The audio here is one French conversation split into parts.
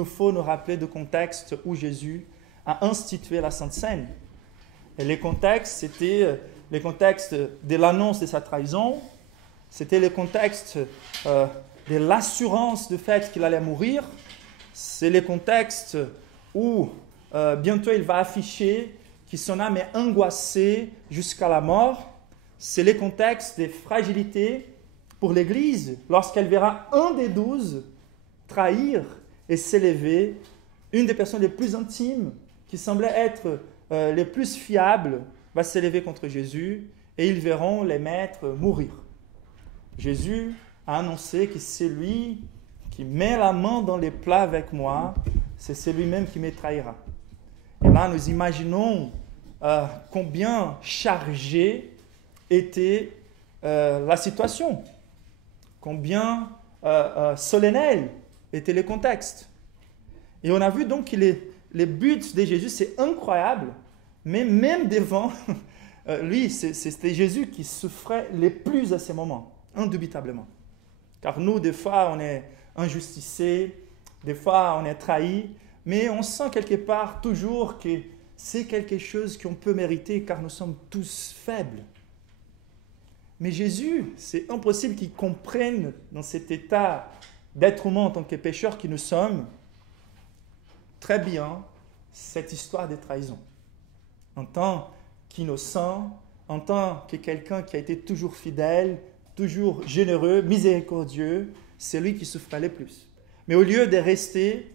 nous faut nous rappeler du contexte où Jésus a institué la Sainte Seine. Et les contextes, c'était les contextes de l'annonce de sa trahison, c'était le contexte de l'assurance du fait qu'il allait mourir, c'est le contexte où bientôt il va afficher que son âme est angoissée jusqu'à la mort, c'est le contexte des fragilités pour l'Église lorsqu'elle verra un des 12 trahir et s'élever, une des personnes les plus intimes qui semblait être les plus fiables va s'élever contre Jésus et ils verront les maîtres mourir. Jésus a annoncé que celui qui met la main dans les plats avec moi, c'est celui-même qui me trahira. Et là, nous imaginons combien chargée était la situation, combien solennel était le contexte. Et on a vu donc que les buts de Jésus, c'est incroyable, mais même devant lui, c'était Jésus qui souffrait le plus à ces moments, indubitablement. Car nous, des fois, on est injusticés, des fois, on est trahis, mais on sent quelque part toujours que c'est quelque chose qu'on peut mériter, car nous sommes tous faibles. Mais Jésus, c'est impossible qu'il comprenne dans cet état d'être humain en tant que pécheurs que nous sommes, très bien cette histoire de trahison. En tant qu'innocent, en tant que quelqu'un qui a été toujours fidèle, toujours généreux, miséricordieux, c'est lui qui souffrait le plus. Mais au lieu de rester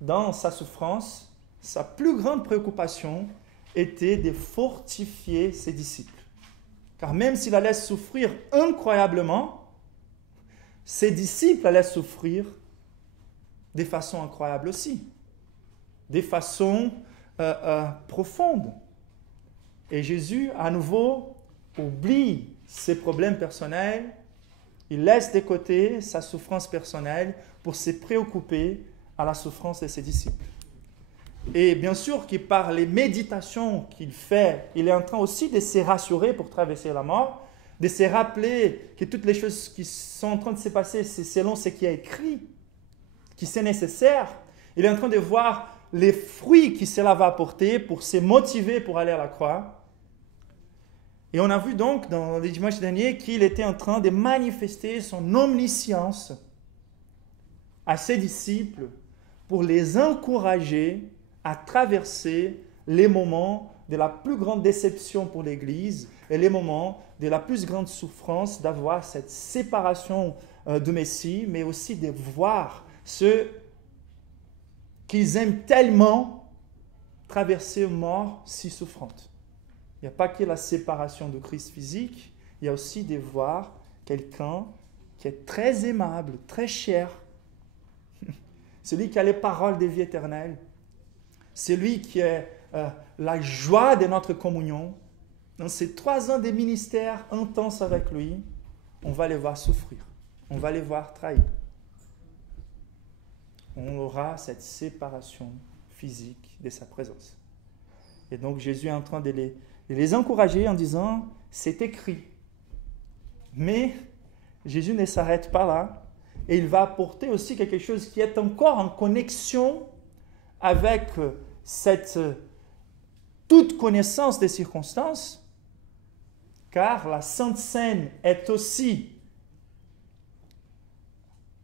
dans sa souffrance, sa plus grande préoccupation était de fortifier ses disciples. Car même s'il allait souffrir incroyablement, ses disciples allaient souffrir de façon incroyable aussi, de façon profonde. Et Jésus, à nouveau, oublie ses problèmes personnels, il laisse de côté sa souffrance personnelle pour se préoccuper à la souffrance de ses disciples. Et bien sûr que par les méditations qu'il fait, il est en train aussi de se rassurer pour traverser la mort, de se rappeler que toutes les choses qui sont en train de se passer, c'est selon ce qui est écrit, qui c'est nécessaire. Il est en train de voir les fruits que cela va apporter pour se motiver pour aller à la croix. Et on a vu donc dans les dimanches derniers qu'il était en train de manifester son omniscience à ses disciples pour les encourager à traverser les moments de la plus grande déception pour l'Église et les moments de la plus grande souffrance d'avoir cette séparation du Messie, mais aussi de voir ceux qu'ils aiment tellement traverser une mort si souffrante. Il n'y a pas que la séparation de Christ physique, il y a aussi de voir quelqu'un qui est très aimable, très cher, celui qui a les paroles de vie éternelle, celui qui est la joie de notre communion. Dans ces 3 ans de ministère intense avec lui, on va les voir souffrir, on va les voir trahir. On aura cette séparation physique de sa présence. Et donc Jésus est en train de les encourager en disant, c'est écrit. Mais Jésus ne s'arrête pas là, et il va apporter aussi quelque chose qui est encore en connexion avec cette toute connaissance des circonstances, car la Sainte Seine est aussi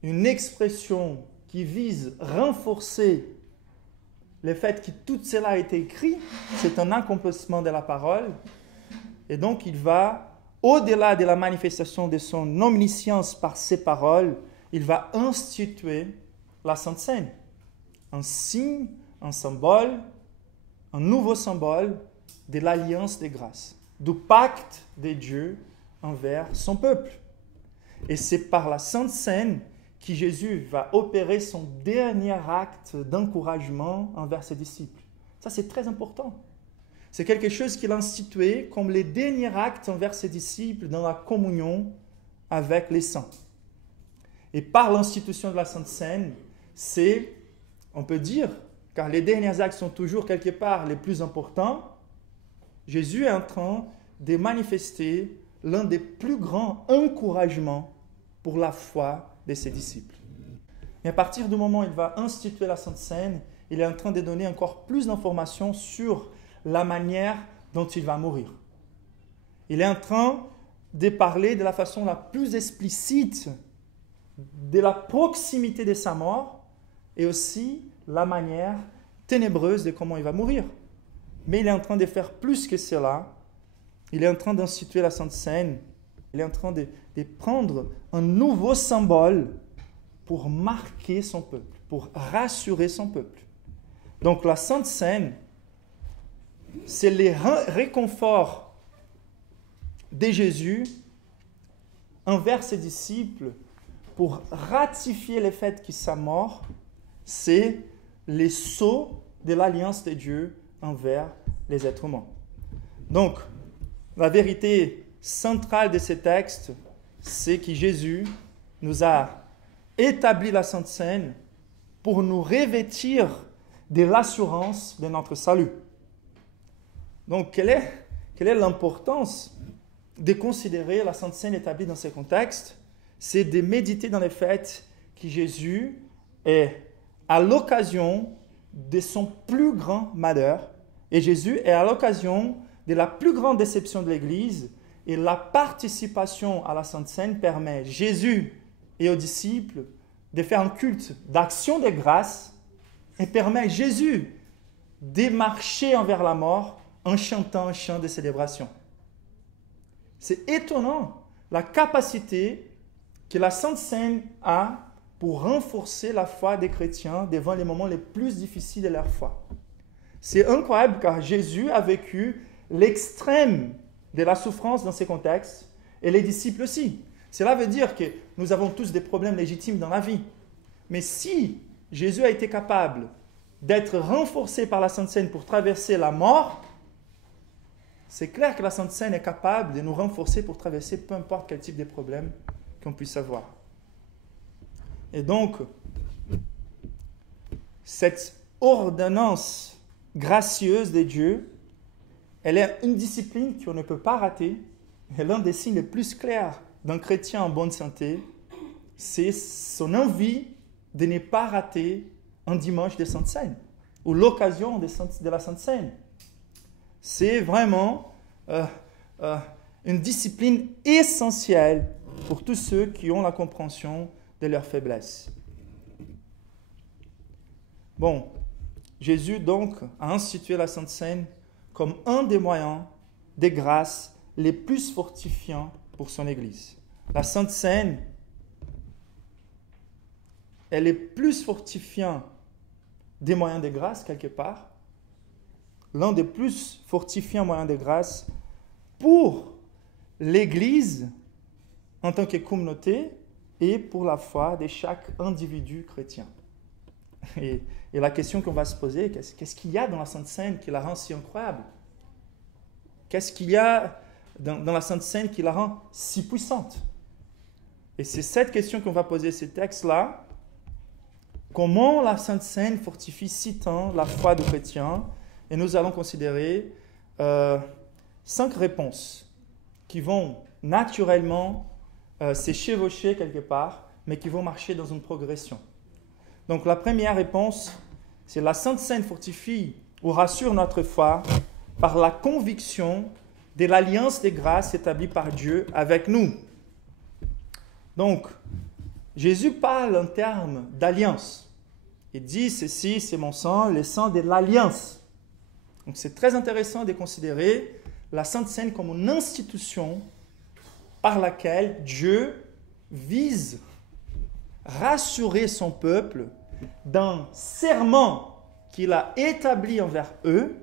une expression qui vise à renforcer le fait que tout cela a été écrit, c'est un accomplissement de la parole, et donc il va, au-delà de la manifestation de son omniscience par ses paroles, il va instituer la Sainte Seine, un signe, un symbole, un nouveau symbole de l'alliance des grâces, du pacte de Dieu envers son peuple. Et c'est par la Sainte Seine que Jésus va opérer son dernier acte d'encouragement envers ses disciples. Ça, c'est très important. C'est quelque chose qu'il a institué comme les derniers actes envers ses disciples dans la communion avec les saints. Et par l'institution de la Sainte Seine, c'est, on peut dire, car les derniers actes sont toujours quelque part les plus importants, Jésus est en train de manifester l'un des plus grands encouragements pour la foi de ses disciples. Mais à partir du moment où il va instituer la Sainte Seine, il est en train de donner encore plus d'informations sur la manière dont il va mourir. Il est en train de parler de la façon la plus explicite de la proximité de sa mort et aussi la manière ténébreuse de comment il va mourir. Mais il est en train de faire plus que cela. Il est en train d'instituer la Sainte Seine. Il est en train de prendre un nouveau symbole pour marquer son peuple, pour rassurer son peuple. Donc la Sainte Seine, c'est le réconfort de Jésus envers ses disciples pour ratifier le fait que sa mort, c'est le sceau de l'alliance de Dieu envers les êtres humains. Donc, la vérité centrale de ce texte, c'est que Jésus nous a établi la Sainte Seine pour nous revêtir de l'assurance de notre salut. Donc, quelle est l'importance de considérer la Sainte Seine établie dans ce contexte? C'est de méditer dans le fait que Jésus est à l'occasion de son plus grand malheur et Jésus est à l'occasion de la plus grande déception de l'Église et la participation à la Sainte Seine permet Jésus et aux disciples de faire un culte d'action de grâce et permet Jésus de marcher envers la mort en chantant un chant de célébration. C'est étonnant la capacité que la Sainte Seine a pour renforcer la foi des chrétiens devant les moments les plus difficiles de leur foi. C'est incroyable car Jésus a vécu l'extrême de la souffrance dans ces contextes et les disciples aussi. Cela veut dire que nous avons tous des problèmes légitimes dans la vie. Mais si Jésus a été capable d'être renforcé par la Sainte Seine pour traverser la mort, c'est clair que la Sainte Seine est capable de nous renforcer pour traverser peu importe quel type de problème qu'on puisse avoir. Et donc, cette ordonnance gracieuse de Dieu, elle est une discipline qu'on ne peut pas rater. Et l'un des signes les plus clairs d'un chrétien en bonne santé, c'est son envie de ne pas rater un dimanche de Sainte Seine ou l'occasion de la Sainte Seine. C'est vraiment une discipline essentielle pour tous ceux qui ont la compréhension de leur faiblesse. Bon, Jésus donc a institué la Sainte Seine comme un des moyens des grâces les plus fortifiants pour son Église. La Sainte Seine, elle est plus fortifiant des moyens de grâce quelque part, l'un des plus fortifiants moyens de grâce pour l'Église en tant que communauté et pour la foi de chaque individu chrétien. Et la question qu'on va se poser, qu'est-ce qu'il y a dans la Sainte Seine qui la rend si incroyable? Qu'est-ce qu'il y a dans la Sainte Seine qui la rend si puissante? Et c'est cette question qu'on va poser ces textes-là. Comment la Sainte Seine fortifie si tant la foi des chrétiens? Et nous allons considérer 5 réponses qui vont naturellement se chevaucher quelque part, mais qui vont marcher dans une progression. Donc la première réponse, c'est la Sainte Seine fortifie ou rassure notre foi par la conviction de l'alliance des grâces établie par Dieu avec nous. Donc, Jésus parle en termes d'alliance. Il dit, ceci, c'est mon sang, le sang de l'alliance. Donc, c'est très intéressant de considérer la Sainte Seine comme une institution par laquelle Dieu vise rassurer son peuple d'un serment qu'il a établi envers eux.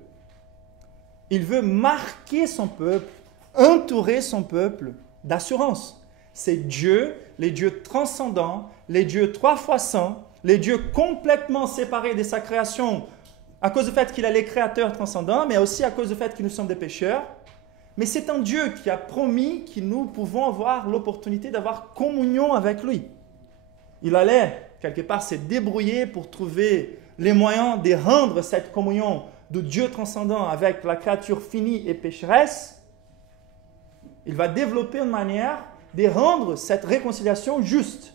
Il veut marquer son peuple, entourer son peuple d'assurance. C'est Dieu, les dieux transcendants, les dieux 3 fois saints, les dieux complètement séparés de sa création à cause du fait qu'il est le créateur transcendant, mais aussi à cause du fait que nous sommes des pécheurs. Mais c'est un Dieu qui a promis que nous pouvons avoir l'opportunité d'avoir communion avec lui. Il allait, quelque part, se débrouiller pour trouver les moyens de rendre cette communion de Dieu transcendant avec la créature finie et pécheresse. Il va développer une manière de rendre cette réconciliation juste.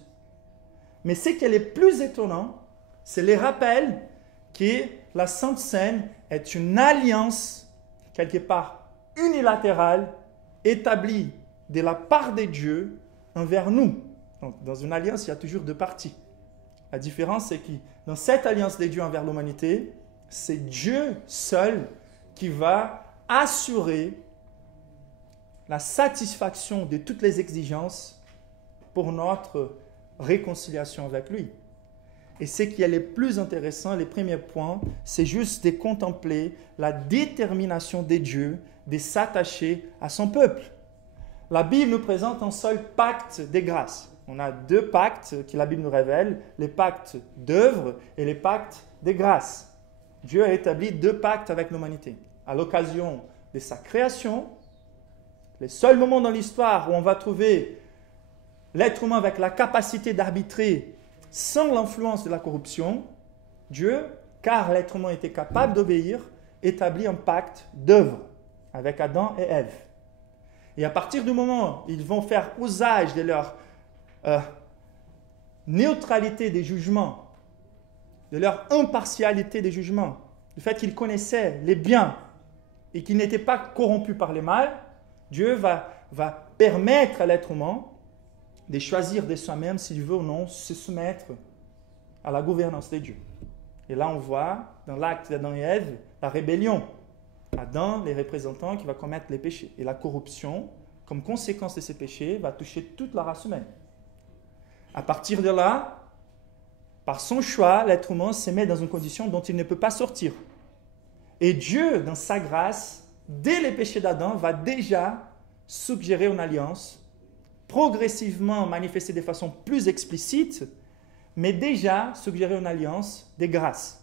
Mais ce qui est le plus étonnant, c'est les rappels que la Sainte Seine est une alliance, quelque part unilatérale, établie de la part de Dieu envers nous. Donc, dans une alliance, il y a toujours deux parties. La différence, c'est que dans cette alliance de Dieu envers l'humanité, c'est Dieu seul qui va assurer la satisfaction de toutes les exigences pour notre réconciliation avec lui. Et ce qui est le plus intéressant, les premiers points, c'est juste de contempler la détermination de Dieu de s'attacher à son peuple. La Bible nous présente un seul pacte de grâce. On a deux pactes que la Bible nous révèle, les pactes d'œuvre et les pactes de grâce. Dieu a établi deux pactes avec l'humanité. À l'occasion de sa création, les seuls moments dans l'histoire où on va trouver l'être humain avec la capacité d'arbitrer sans l'influence de la corruption, Dieu, car l'être humain était capable d'obéir, établit un pacte d'œuvre avec Adam et Ève. Et à partir du moment où ils vont faire usage de leur neutralité des jugements, de leur impartialité des jugements, du fait qu'ils connaissaient les biens et qu'ils n'étaient pas corrompus par le mal, Dieu va permettre à l'être humain de choisir de soi-même s'il veut ou non se soumettre à la gouvernance de Dieu. Et là, on voit dans l'acte d'Adam et Ève la rébellion. Adam, les représentants, qui va commettre les péchés. Et la corruption, comme conséquence de ces péchés, va toucher toute la race humaine. À partir de là, par son choix, l'être humain se met dans une condition dont il ne peut pas sortir. Et Dieu, dans sa grâce, dès les péchés d'Adam, va déjà suggérer une alliance, progressivement manifestée de façon plus explicite, mais déjà suggérer une alliance de grâce.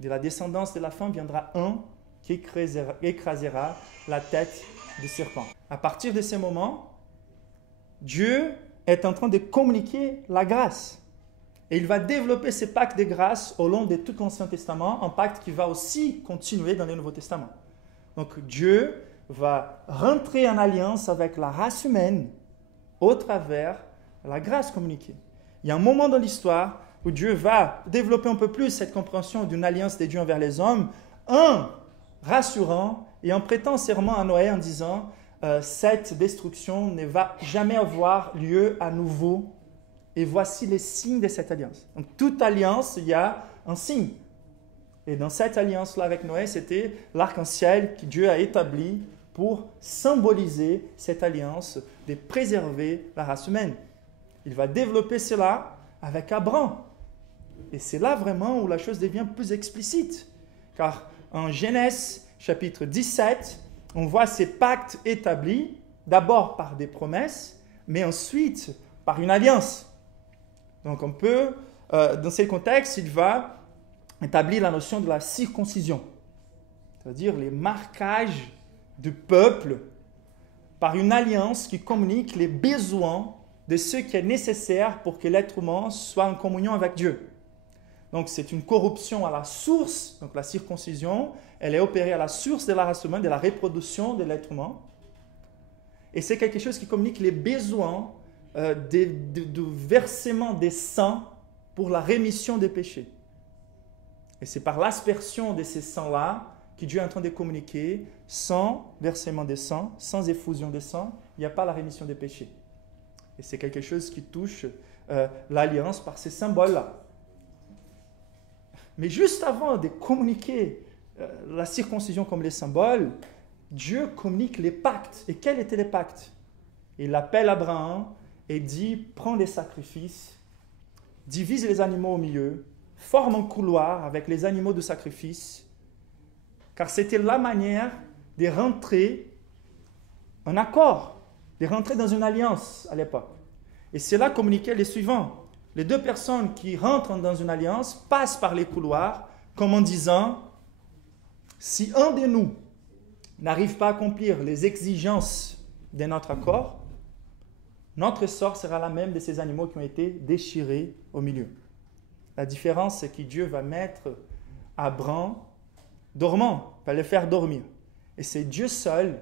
De la descendance de la femme viendra un qui écrasera la tête du serpent. À partir de ces moments, Dieu est en train de communiquer la grâce. Et il va développer ce pacte de grâce au long de tout l'Ancien Testament, un pacte qui va aussi continuer dans le Nouveau Testament. Donc Dieu va rentrer en alliance avec la race humaine au travers de la grâce communiquée. Il y a un moment dans l'histoire où Dieu va développer un peu plus cette compréhension d'une alliance de Dieu envers les hommes, en rassurant et en prêtant serment à Noé en disant cette destruction ne va jamais avoir lieu à nouveau. Et voici les signes de cette alliance. Donc, toute alliance, il y a un signe. Et dans cette alliance-là avec Noé, c'était l'arc-en-ciel que Dieu a établi pour symboliser cette alliance de préserver la race humaine. Il va développer cela avec Abraham. Et c'est là vraiment où la chose devient plus explicite. Car en Genèse chapitre 17, on voit ces pactes établis, d'abord par des promesses, mais ensuite par une alliance. Donc on peut, dans ce contexte, il va établir la notion de la circoncision, c'est-à-dire les marquages du peuple par une alliance qui communique les besoins de ce qui est nécessaire pour que l'être humain soit en communion avec Dieu. Donc c'est une corruption à la source, donc la circoncision, elle est opérée à la source de la race humaine, de la reproduction de l'être humain. Et c'est quelque chose qui communique les besoins du versement des sangs pour la rémission des péchés. Et c'est par l'aspersion de ces sangs-là que Dieu est en train de communiquer, sans versement des sangs, sans effusion des sangs, il n'y a pas la rémission des péchés. Et c'est quelque chose qui touche l'alliance par ces symboles-là. Mais juste avant de communiquer la circoncision comme les symboles, Dieu communique les pactes. Et quels étaient les pactes? Il appelle Abraham et dit, prends les sacrifices, divise les animaux au milieu, forme un couloir avec les animaux de sacrifice, car c'était la manière de rentrer en accord, de rentrer dans une alliance à l'époque. Et cela communiquait les suivants. Les deux personnes qui rentrent dans une alliance passent par les couloirs comme en disant, si un de nous n'arrive pas à accomplir les exigences de notre accord, notre sort sera la même de ces animaux qui ont été déchirés au milieu. La différence, c'est que Dieu va mettre Abraham dormant, va le faire dormir. Et c'est Dieu seul,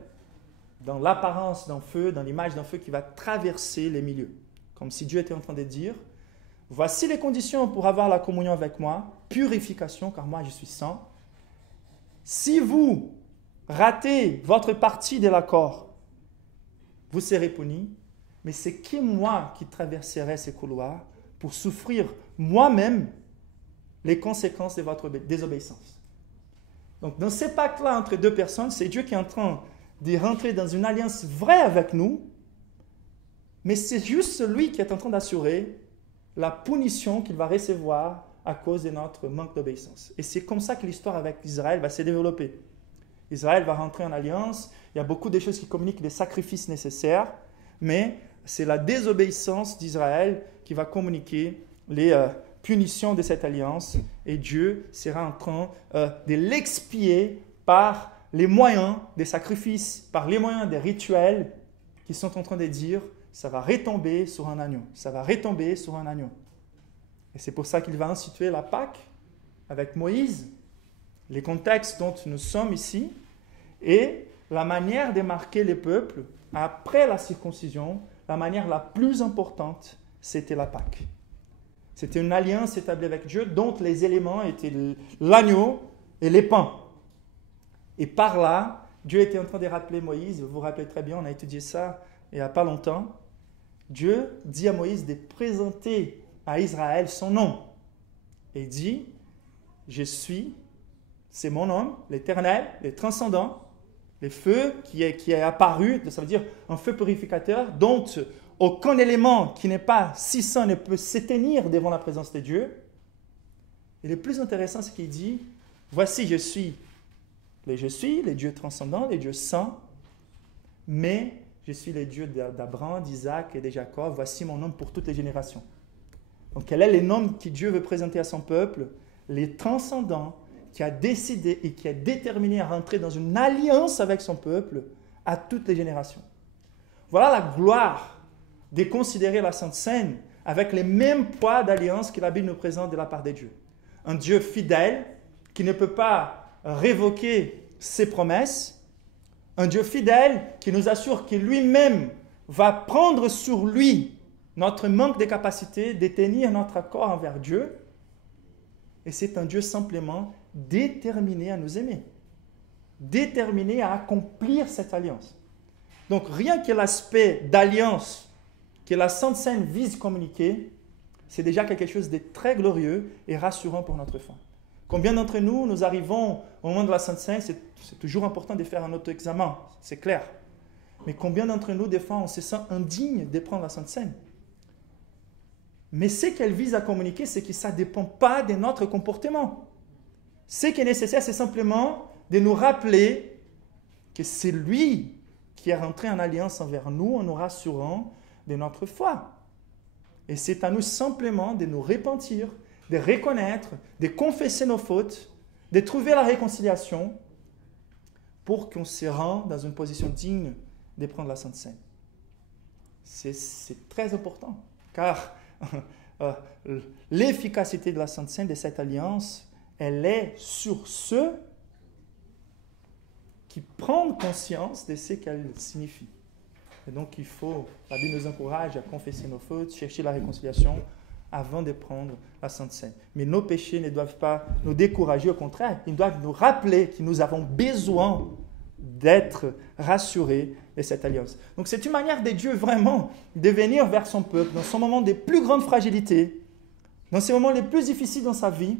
dans l'apparence d'un feu, dans l'image d'un feu, qui va traverser les milieux. Comme si Dieu était en train de dire, Voici les conditions pour avoir la communion avec moi. Purification, car moi je suis saint. Si vous ratez votre partie de l'accord, vous serez puni. Mais c'est qui moi qui traverserai ces couloirs pour souffrir moi-même les conséquences de votre désobéissance. Donc dans ces pactes-là entre deux personnes, c'est Dieu qui est en train de rentrer dans une alliance vraie avec nous, mais c'est juste celui qui est en train d'assurer la punition qu'il va recevoir à cause de notre manque d'obéissance. Et c'est comme ça que l'histoire avec Israël va se développer. Israël va rentrer en alliance, il y a beaucoup de choses qui communiquent les sacrifices nécessaires, mais c'est la désobéissance d'Israël qui va communiquer les punitions de cette alliance, et Dieu sera en train de l'expier par les moyens des sacrifices, par les moyens des rituels qui sont en train de dire ça va retomber sur un agneau, ça va retomber sur un agneau. Et c'est pour ça qu'il va instituer la Pâque avec Moïse, les contextes dont nous sommes ici, et la manière de marquer les peuples après la circoncision, la manière la plus importante, c'était la Pâque. C'était une alliance établie avec Dieu, dont les éléments étaient l'agneau et les pains. Et par là, Dieu était en train de rappeler Moïse, vous vous rappelez très bien, on a étudié ça il n'y a pas longtemps. Dieu dit à Moïse de présenter à Israël son nom. Et il dit, je suis, c'est mon nom, l'Éternel, le transcendant, le feu qui est apparu, ça veut dire un feu purificateur dont aucun élément qui n'est pas si saint ne peut s'éteindre devant la présence de Dieu. Et le plus intéressant, c'est qu'il dit, voici je suis, les dieux transcendants, les dieux saints, mais je suis le Dieu d'Abraham, d'Isaac et de Jacob, voici mon nom pour toutes les générations. Donc quel est le nom que Dieu veut présenter à son peuple? Les transcendants, qui a décidé et qui est déterminé à rentrer dans une alliance avec son peuple à toutes les générations. Voilà la gloire de considérer la Sainte Seine avec les mêmes poids d'alliance que la Bible nous présente de la part de Dieu. Un Dieu fidèle qui ne peut pas révoquer ses promesses, un Dieu fidèle qui nous assure que lui-même va prendre sur lui notre manque de capacité de tenir notre accord envers Dieu, et c'est un Dieu simplement déterminé à nous aimer, déterminé à accomplir cette alliance. Donc rien que l'aspect d'alliance que la Sainte Seine vise communiquer, c'est déjà quelque chose de très glorieux et rassurant pour notre foi. Combien d'entre nous, nous arrivons au moment de la Sainte Seine, c'est toujours important de faire un auto-examen, c'est clair. Mais combien d'entre nous, des fois, on se sent indigne de prendre la Sainte Seine? Mais ce qu'elle vise à communiquer, c'est que ça ne dépend pas de notre comportement. Ce qui est nécessaire, c'est simplement de nous rappeler que c'est lui qui est rentré en alliance envers nous en nous rassurant de notre foi. Et c'est à nous simplement de nous repentir, de reconnaître, de confesser nos fautes, de trouver la réconciliation pour qu'on se rende dans une position digne de prendre la Sainte Seine. C'est très important, car l'efficacité de la Sainte Seine, de cette alliance, elle est sur ceux qui prennent conscience de ce qu'elle signifie. Et donc, la Bible nous encourage à confesser nos fautes, chercher la réconciliation avant de prendre la Sainte Seine. Mais nos péchés ne doivent pas nous décourager, au contraire, ils doivent nous rappeler que nous avons besoin d'être rassurés de cette alliance. Donc, c'est une manière de Dieu vraiment de venir vers son peuple dans son moment de plus grande fragilité, dans ses moments les plus difficiles dans sa vie,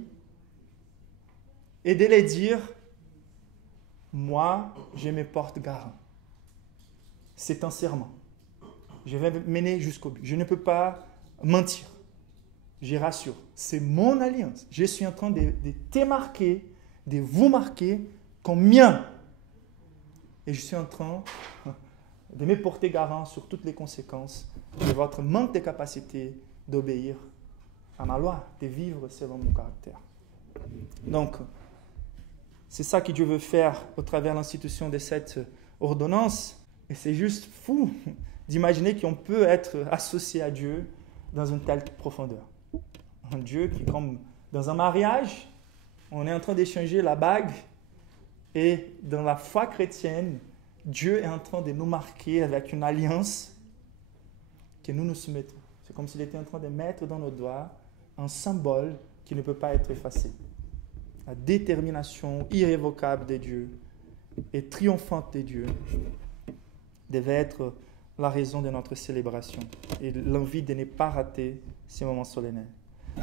et de les dire, moi, je me porte garant. C'est un serment. Je vais mener jusqu'au but. Je ne peux pas mentir. Je rassure. C'est mon alliance. Je suis en train de te marquer, de vous marquer comme mien. Et je suis en train de me porter garant sur toutes les conséquences de votre manque de capacité d'obéir à ma loi, de vivre selon mon caractère. Donc, c'est ça que Dieu veut faire au travers de l'institution de cette ordonnance. Et c'est juste fou d'imaginer qu'on peut être associé à Dieu dans une telle profondeur. Un Dieu qui, comme dans un mariage, on est en train d'échanger la bague, et dans la foi chrétienne, Dieu est en train de nous marquer avec une alliance que nous nous soumettons. C'est comme s'il était en train de mettre dans nos doigts un symbole qui ne peut pas être effacé. La détermination irrévocable de Dieu et triomphante de Dieu devait être la raison de notre célébration et l'envie de ne pas rater ces moments solennels.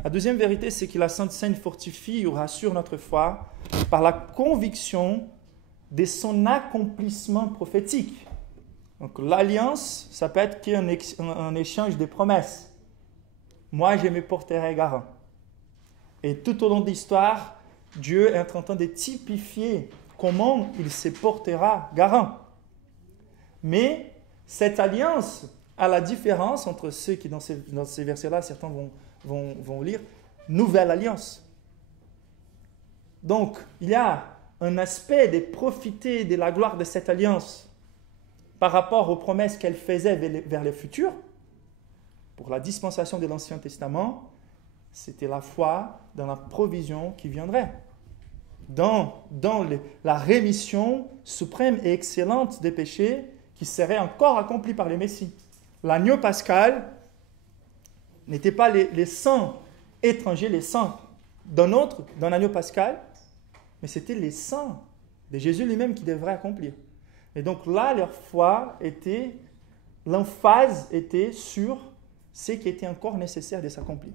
La deuxième vérité, c'est que la Sainte Seine fortifie ou rassure notre foi par la conviction de son accomplissement prophétique. Donc l'alliance, ça peut être qu'un échange de promesses. Moi, je me porterai garant. Et tout au long de l'histoire, Dieu est en train de typifier comment il se portera garant. Mais cette alliance a la différence entre ceux qui, dans ces versets-là, certains vont lire, nouvelle alliance. Donc, il y a un aspect de profiter de la gloire de cette alliance par rapport aux promesses qu'elle faisait vers le futur. Pour la dispensation de l'Ancien Testament, c'était la foi dans la provision qui viendrait. Dans la rémission suprême et excellente des péchés qui serait encore accomplie par le Messie. L'agneau pascal n'était pas les saints étrangers, les saints d'un agneau pascal, mais c'était les saints de Jésus lui-même qui devraient accomplir. Et donc là, leur foi était, l'emphase était sur ce qui était encore nécessaire de s'accomplir.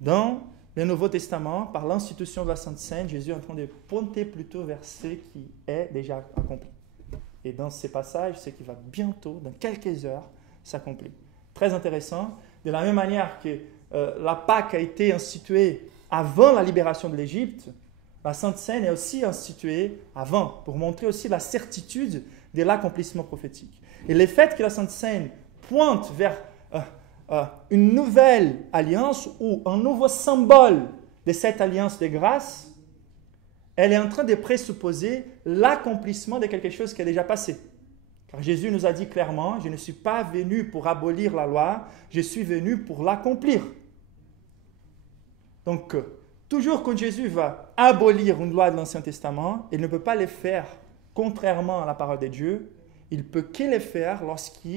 Dans le Nouveau Testament, par l'institution de la Sainte Seine, Jésus est en train de pointer plutôt vers ce qui est déjà accompli. Et dans ces passages, ce qui va bientôt, dans quelques heures, s'accomplir. Très intéressant. De la même manière que la Pâque a été instituée avant la libération de l'Égypte, la Sainte Seine est aussi instituée avant, pour montrer aussi la certitude de l'accomplissement prophétique. Et le fait que la Sainte Seine pointe vers une nouvelle alliance ou un nouveau symbole de cette alliance de grâce, elle est en train de présupposer l'accomplissement de quelque chose qui est déjà passé. Car Jésus nous a dit clairement, je ne suis pas venu pour abolir la loi, je suis venu pour l'accomplir. Donc, toujours quand Jésus va abolir une loi de l'Ancien Testament, il ne peut pas le faire contrairement à la parole de Dieu, il peut que le faire lorsque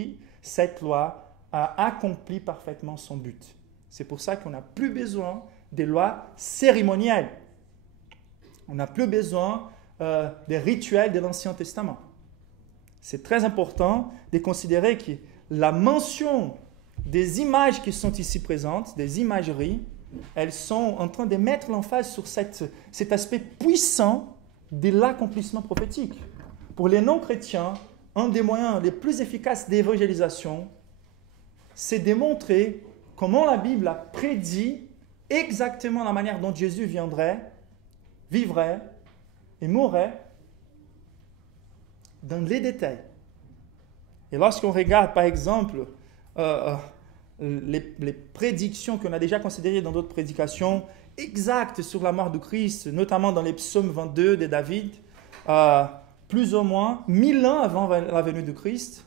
cette loi a accompli parfaitement son but. C'est pour ça qu'on n'a plus besoin des lois cérémonielles. On n'a plus besoin des rituels de l'Ancien Testament. C'est très important de considérer que la mention des images qui sont ici présentes, des imageries, elles sont en train de mettre l'emphase sur cet aspect puissant de l'accomplissement prophétique. Pour les non-chrétiens, un des moyens les plus efficaces d'évangélisation, c'est de montrer comment la Bible a prédit exactement la manière dont Jésus viendrait, vivrait et mourrait dans les détails. Et lorsqu'on regarde, par exemple, les prédictions qu'on a déjà considérées dans d'autres prédications, exactes sur la mort de Christ, notamment dans les psaumes 22 de David, plus ou moins 1000 ans avant la venue de Christ,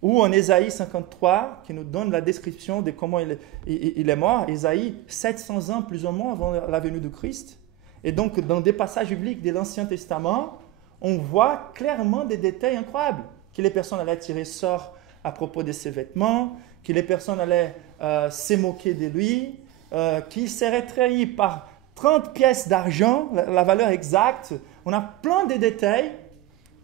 ou en Ésaïe 53, qui nous donne la description de comment il est mort, Ésaïe 700 ans plus ou moins avant la venue de Christ. Et donc, dans des passages bibliques de l'Ancien Testament, on voit clairement des détails incroyables, que les personnes allaient tirer sort à propos de ses vêtements, que les personnes allaient se moquer de lui, qu'il serait trahi par 30 pièces d'argent, la valeur exacte. On a plein de détails,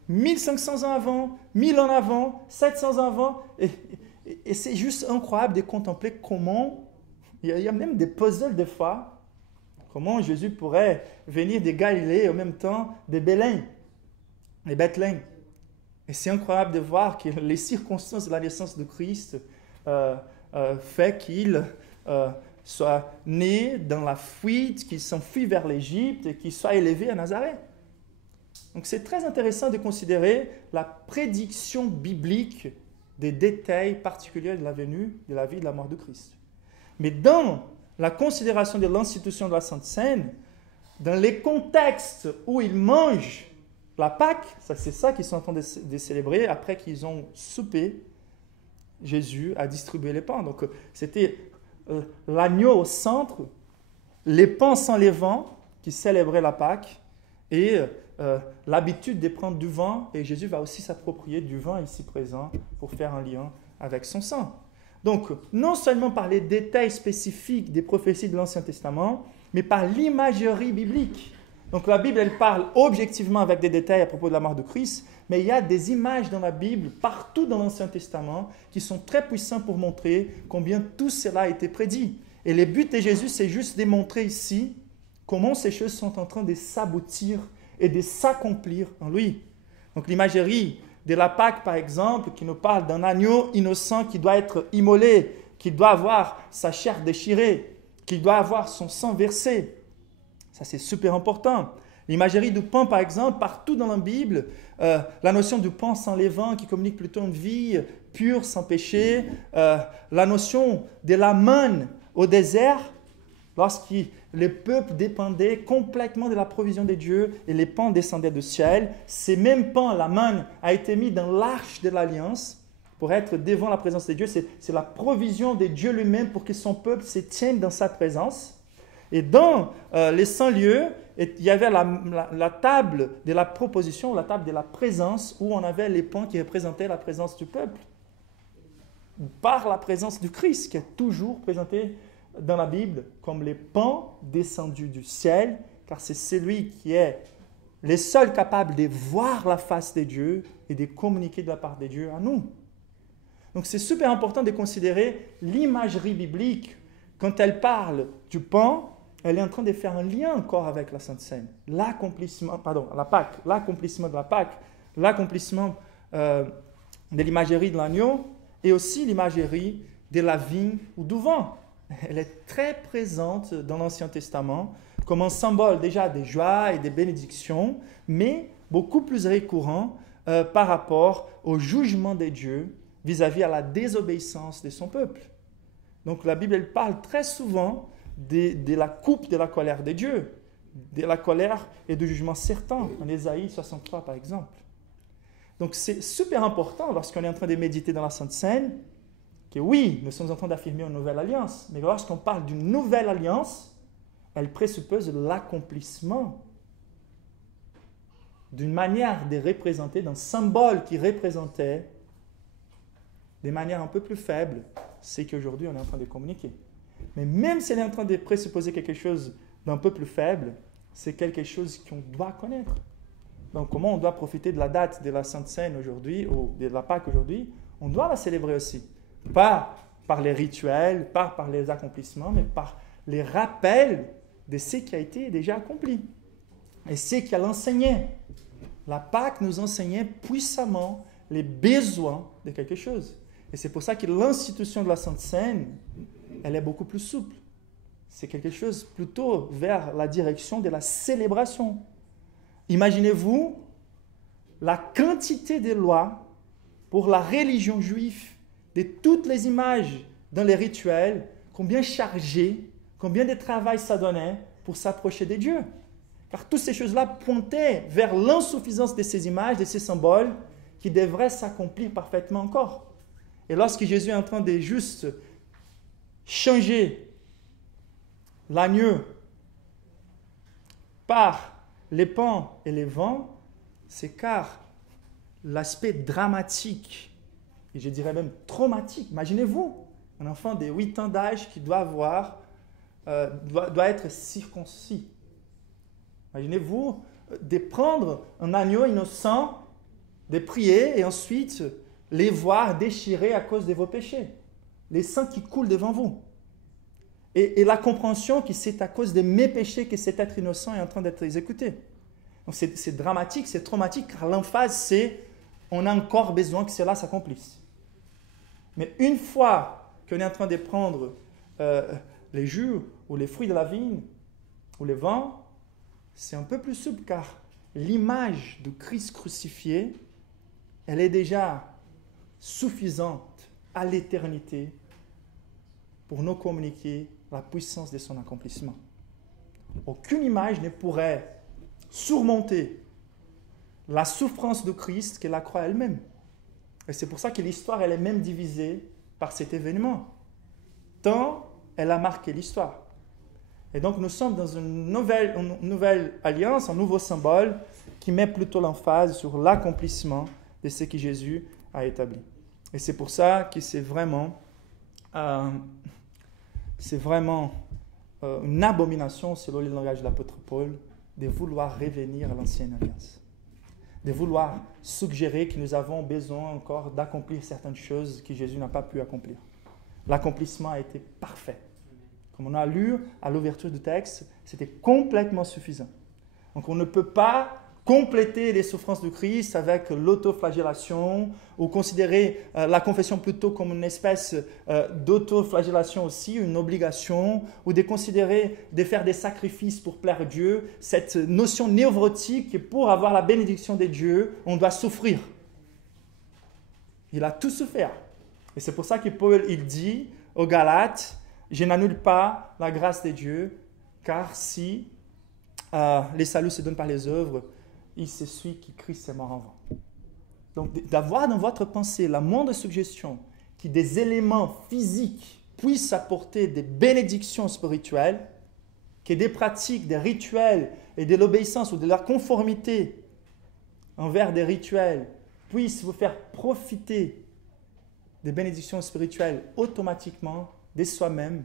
1500 ans avant, 1000 ans avant, 700 ans avant, et c'est juste incroyable de contempler comment, il y a même des puzzles des fois, comment Jésus pourrait venir de Galilée et en même temps de Bethléem. Et c'est incroyable de voir que les circonstances de la naissance de Christ fait qu'il soit né dans la fuite, qu'il s'enfuit vers l'Égypte et qu'il soit élevé à Nazareth. Donc c'est très intéressant de considérer la prédiction biblique des détails particuliers de la venue, de la vie et de la mort de Christ. Mais dans la considération de l'institution de la Sainte Seine, dans les contextes où ils mangent la Pâque, c'est ça qu'ils sont en train de célébrer, après qu'ils ont soupé, Jésus a distribué les pains. Donc c'était l'agneau au centre, les pains sans levain qui célébraient la Pâque, et l'habitude de prendre du vin, et Jésus va aussi s'approprier du vin ici présent pour faire un lien avec son sang. Donc, non seulement par les détails spécifiques des prophéties de l'Ancien Testament, mais par l'imagerie biblique. Donc la Bible, elle parle objectivement avec des détails à propos de la mort de Christ, mais il y a des images dans la Bible, partout dans l'Ancien Testament, qui sont très puissantes pour montrer combien tout cela a été prédit. Et le but de Jésus, c'est juste démontrer ici comment ces choses sont en train de s'aboutir et de s'accomplir en lui. Donc l'imagerie de la Pâque, par exemple, qui nous parle d'un agneau innocent qui doit être immolé, qui doit avoir sa chair déchirée, qui doit avoir son sang versé. Ça, c'est super important. L'imagerie du pain, par exemple, partout dans la Bible, la notion du pain sans levain qui communique plutôt une vie pure, sans péché, la notion de la manne au désert, lorsque le peuple dépendait complètement de la provision de Dieu et les pains descendaient du ciel. Ces mêmes pains, la manne, a été mis dans l'arche de l'Alliance pour être devant la présence de Dieu. C'est la provision de Dieu lui-même pour que son peuple se tienne dans sa présence. Et dans les 100 lieux, il y avait la table de la proposition, la table de la présence, où on avait les pains qui représentaient la présence du peuple, par la présence du Christ, qui est toujours présenté dans la Bible comme les pains descendus du ciel, car c'est celui qui est le seul capable de voir la face de Dieu et de communiquer de la part de Dieu à nous. Donc c'est super important de considérer l'imagerie biblique. Quand elle parle du pain, elle est en train de faire un lien encore avec la Sainte Seine. La Pâque, l'accomplissement de la Pâque, l'accomplissement de l'imagerie de l'agneau et aussi l'imagerie de la vigne ou du vin. Elle est très présente dans l'Ancien Testament comme un symbole déjà des joies et des bénédictions, mais beaucoup plus récurrent par rapport au jugement de Dieu vis-à-vis à la désobéissance de son peuple. Donc la Bible elle parle très souvent de la coupe de la colère de Dieu, de la colère et du jugement certain, en Ésaïe 63 par exemple. Donc c'est super important lorsqu'on est en train de méditer dans la Sainte Seine, que oui, nous sommes en train d'affirmer une nouvelle alliance, mais lorsqu'on parle d'une nouvelle alliance, elle présuppose l'accomplissement d'une manière de représenter, d'un symbole qui représentait de manière un peu plus faible ce qu'aujourd'hui on est en train de communiquer. Mais même si elle est en train de présupposer quelque chose d'un peu plus faible, c'est quelque chose qu'on doit connaître. Donc comment on doit profiter de la date de la Sainte Seine aujourd'hui, ou de la Pâque aujourd'hui, on doit la célébrer aussi. Pas par les rituels, pas par les accomplissements, mais par les rappels de ce qui a été déjà accompli. Et ce qu'elle enseignait. La Pâque nous enseignait puissamment les besoins de quelque chose. Et c'est pour ça que l'institution de la Sainte Seine, elle est beaucoup plus souple. C'est quelque chose plutôt vers la direction de la célébration. Imaginez-vous la quantité de lois pour la religion juive, de toutes les images dans les rituels, combien chargé, combien de travail ça donnait pour s'approcher de Dieu. Car toutes ces choses-là pointaient vers l'insuffisance de ces images, de ces symboles, qui devraient s'accomplir parfaitement encore. Et lorsque Jésus est en train de juste changer l'agneau par les pains et les vins, c'est car l'aspect dramatique, et je dirais même traumatique, imaginez-vous, un enfant de 8 ans d'âge qui doit être circoncis. Imaginez-vous de prendre un agneau innocent, de prier et ensuite les voir déchirés à cause de vos péchés. Les sangs qui coulent devant vous. Et la compréhension que c'est à cause de mes péchés que cet être innocent est en train d'être exécuté. Donc c'est dramatique, c'est traumatique, car l'emphase c'est on a encore besoin que cela s'accomplisse. Mais une fois qu'on est en train de prendre les jus ou les fruits de la vigne ou les vins, c'est un peu plus souple car l'image du Christ crucifié, elle est déjà suffisante à l'éternité pour nous communiquer la puissance de son accomplissement. Aucune image ne pourrait surmonter la souffrance de Christ que la croix elle-même. Et c'est pour ça que l'histoire elle est même divisée par cet événement. Tant elle a marqué l'histoire. Et donc nous sommes dans une nouvelle alliance, un nouveau symbole qui met plutôt l'emphase sur l'accomplissement de ce que Jésus a établi. Et c'est pour ça que c'est vraiment c'est vraiment une abomination, selon le langage de l'apôtre Paul, de vouloir revenir à l'ancienne alliance. De vouloir suggérer que nous avons besoin encore d'accomplir certaines choses que Jésus n'a pas pu accomplir. L'accomplissement a été parfait. Comme on a lu à l'ouverture du texte, c'était complètement suffisant. Donc on ne peut pas compléter les souffrances du Christ avec l'autoflagellation ou considérer la confession plutôt comme une espèce d'autoflagellation aussi, une obligation, ou de considérer de faire des sacrifices pour plaire à Dieu, cette notion névrotique que pour avoir la bénédiction de Dieu, on doit souffrir. Il a tout souffert. Et c'est pour ça que Paul il dit aux Galates, je n'annule pas la grâce de Dieu, car si les saluts se donnent par les œuvres, il se suit que Christ est mort en vain. Donc, d'avoir dans votre pensée la moindre suggestion que des éléments physiques puissent apporter des bénédictions spirituelles, que des pratiques, des rituels et de l'obéissance ou de leur conformité envers des rituels puissent vous faire profiter des bénédictions spirituelles automatiquement, de soi-même,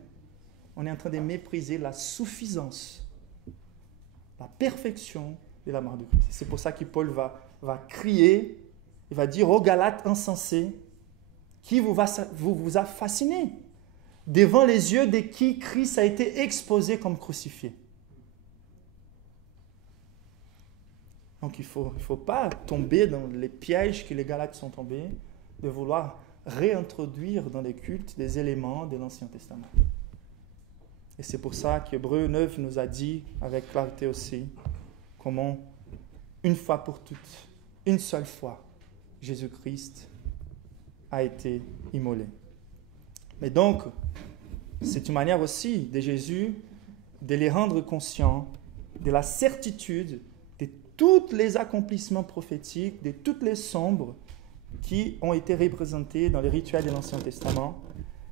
on est en train de mépriser la suffisance, la perfection de la mort de Christ. C'est pour ça que Paul va crier, il va dire aux Galates insensés, qui vous a fasciné devant les yeux de qui Christ a été exposé comme crucifié. Donc il ne faut pas tomber dans les pièges que les Galates sont tombés, de vouloir réintroduire dans les cultes des éléments de l'Ancien Testament. Et c'est pour ça qu'Hébreux 9 nous a dit, avec clarté aussi, comment, une fois pour toutes, une seule fois, Jésus-Christ a été immolé. Mais donc, c'est une manière aussi de Jésus de les rendre conscients de la certitude de tous les accomplissements prophétiques, de toutes les sombres qui ont été représentés dans les rituels de l'Ancien Testament.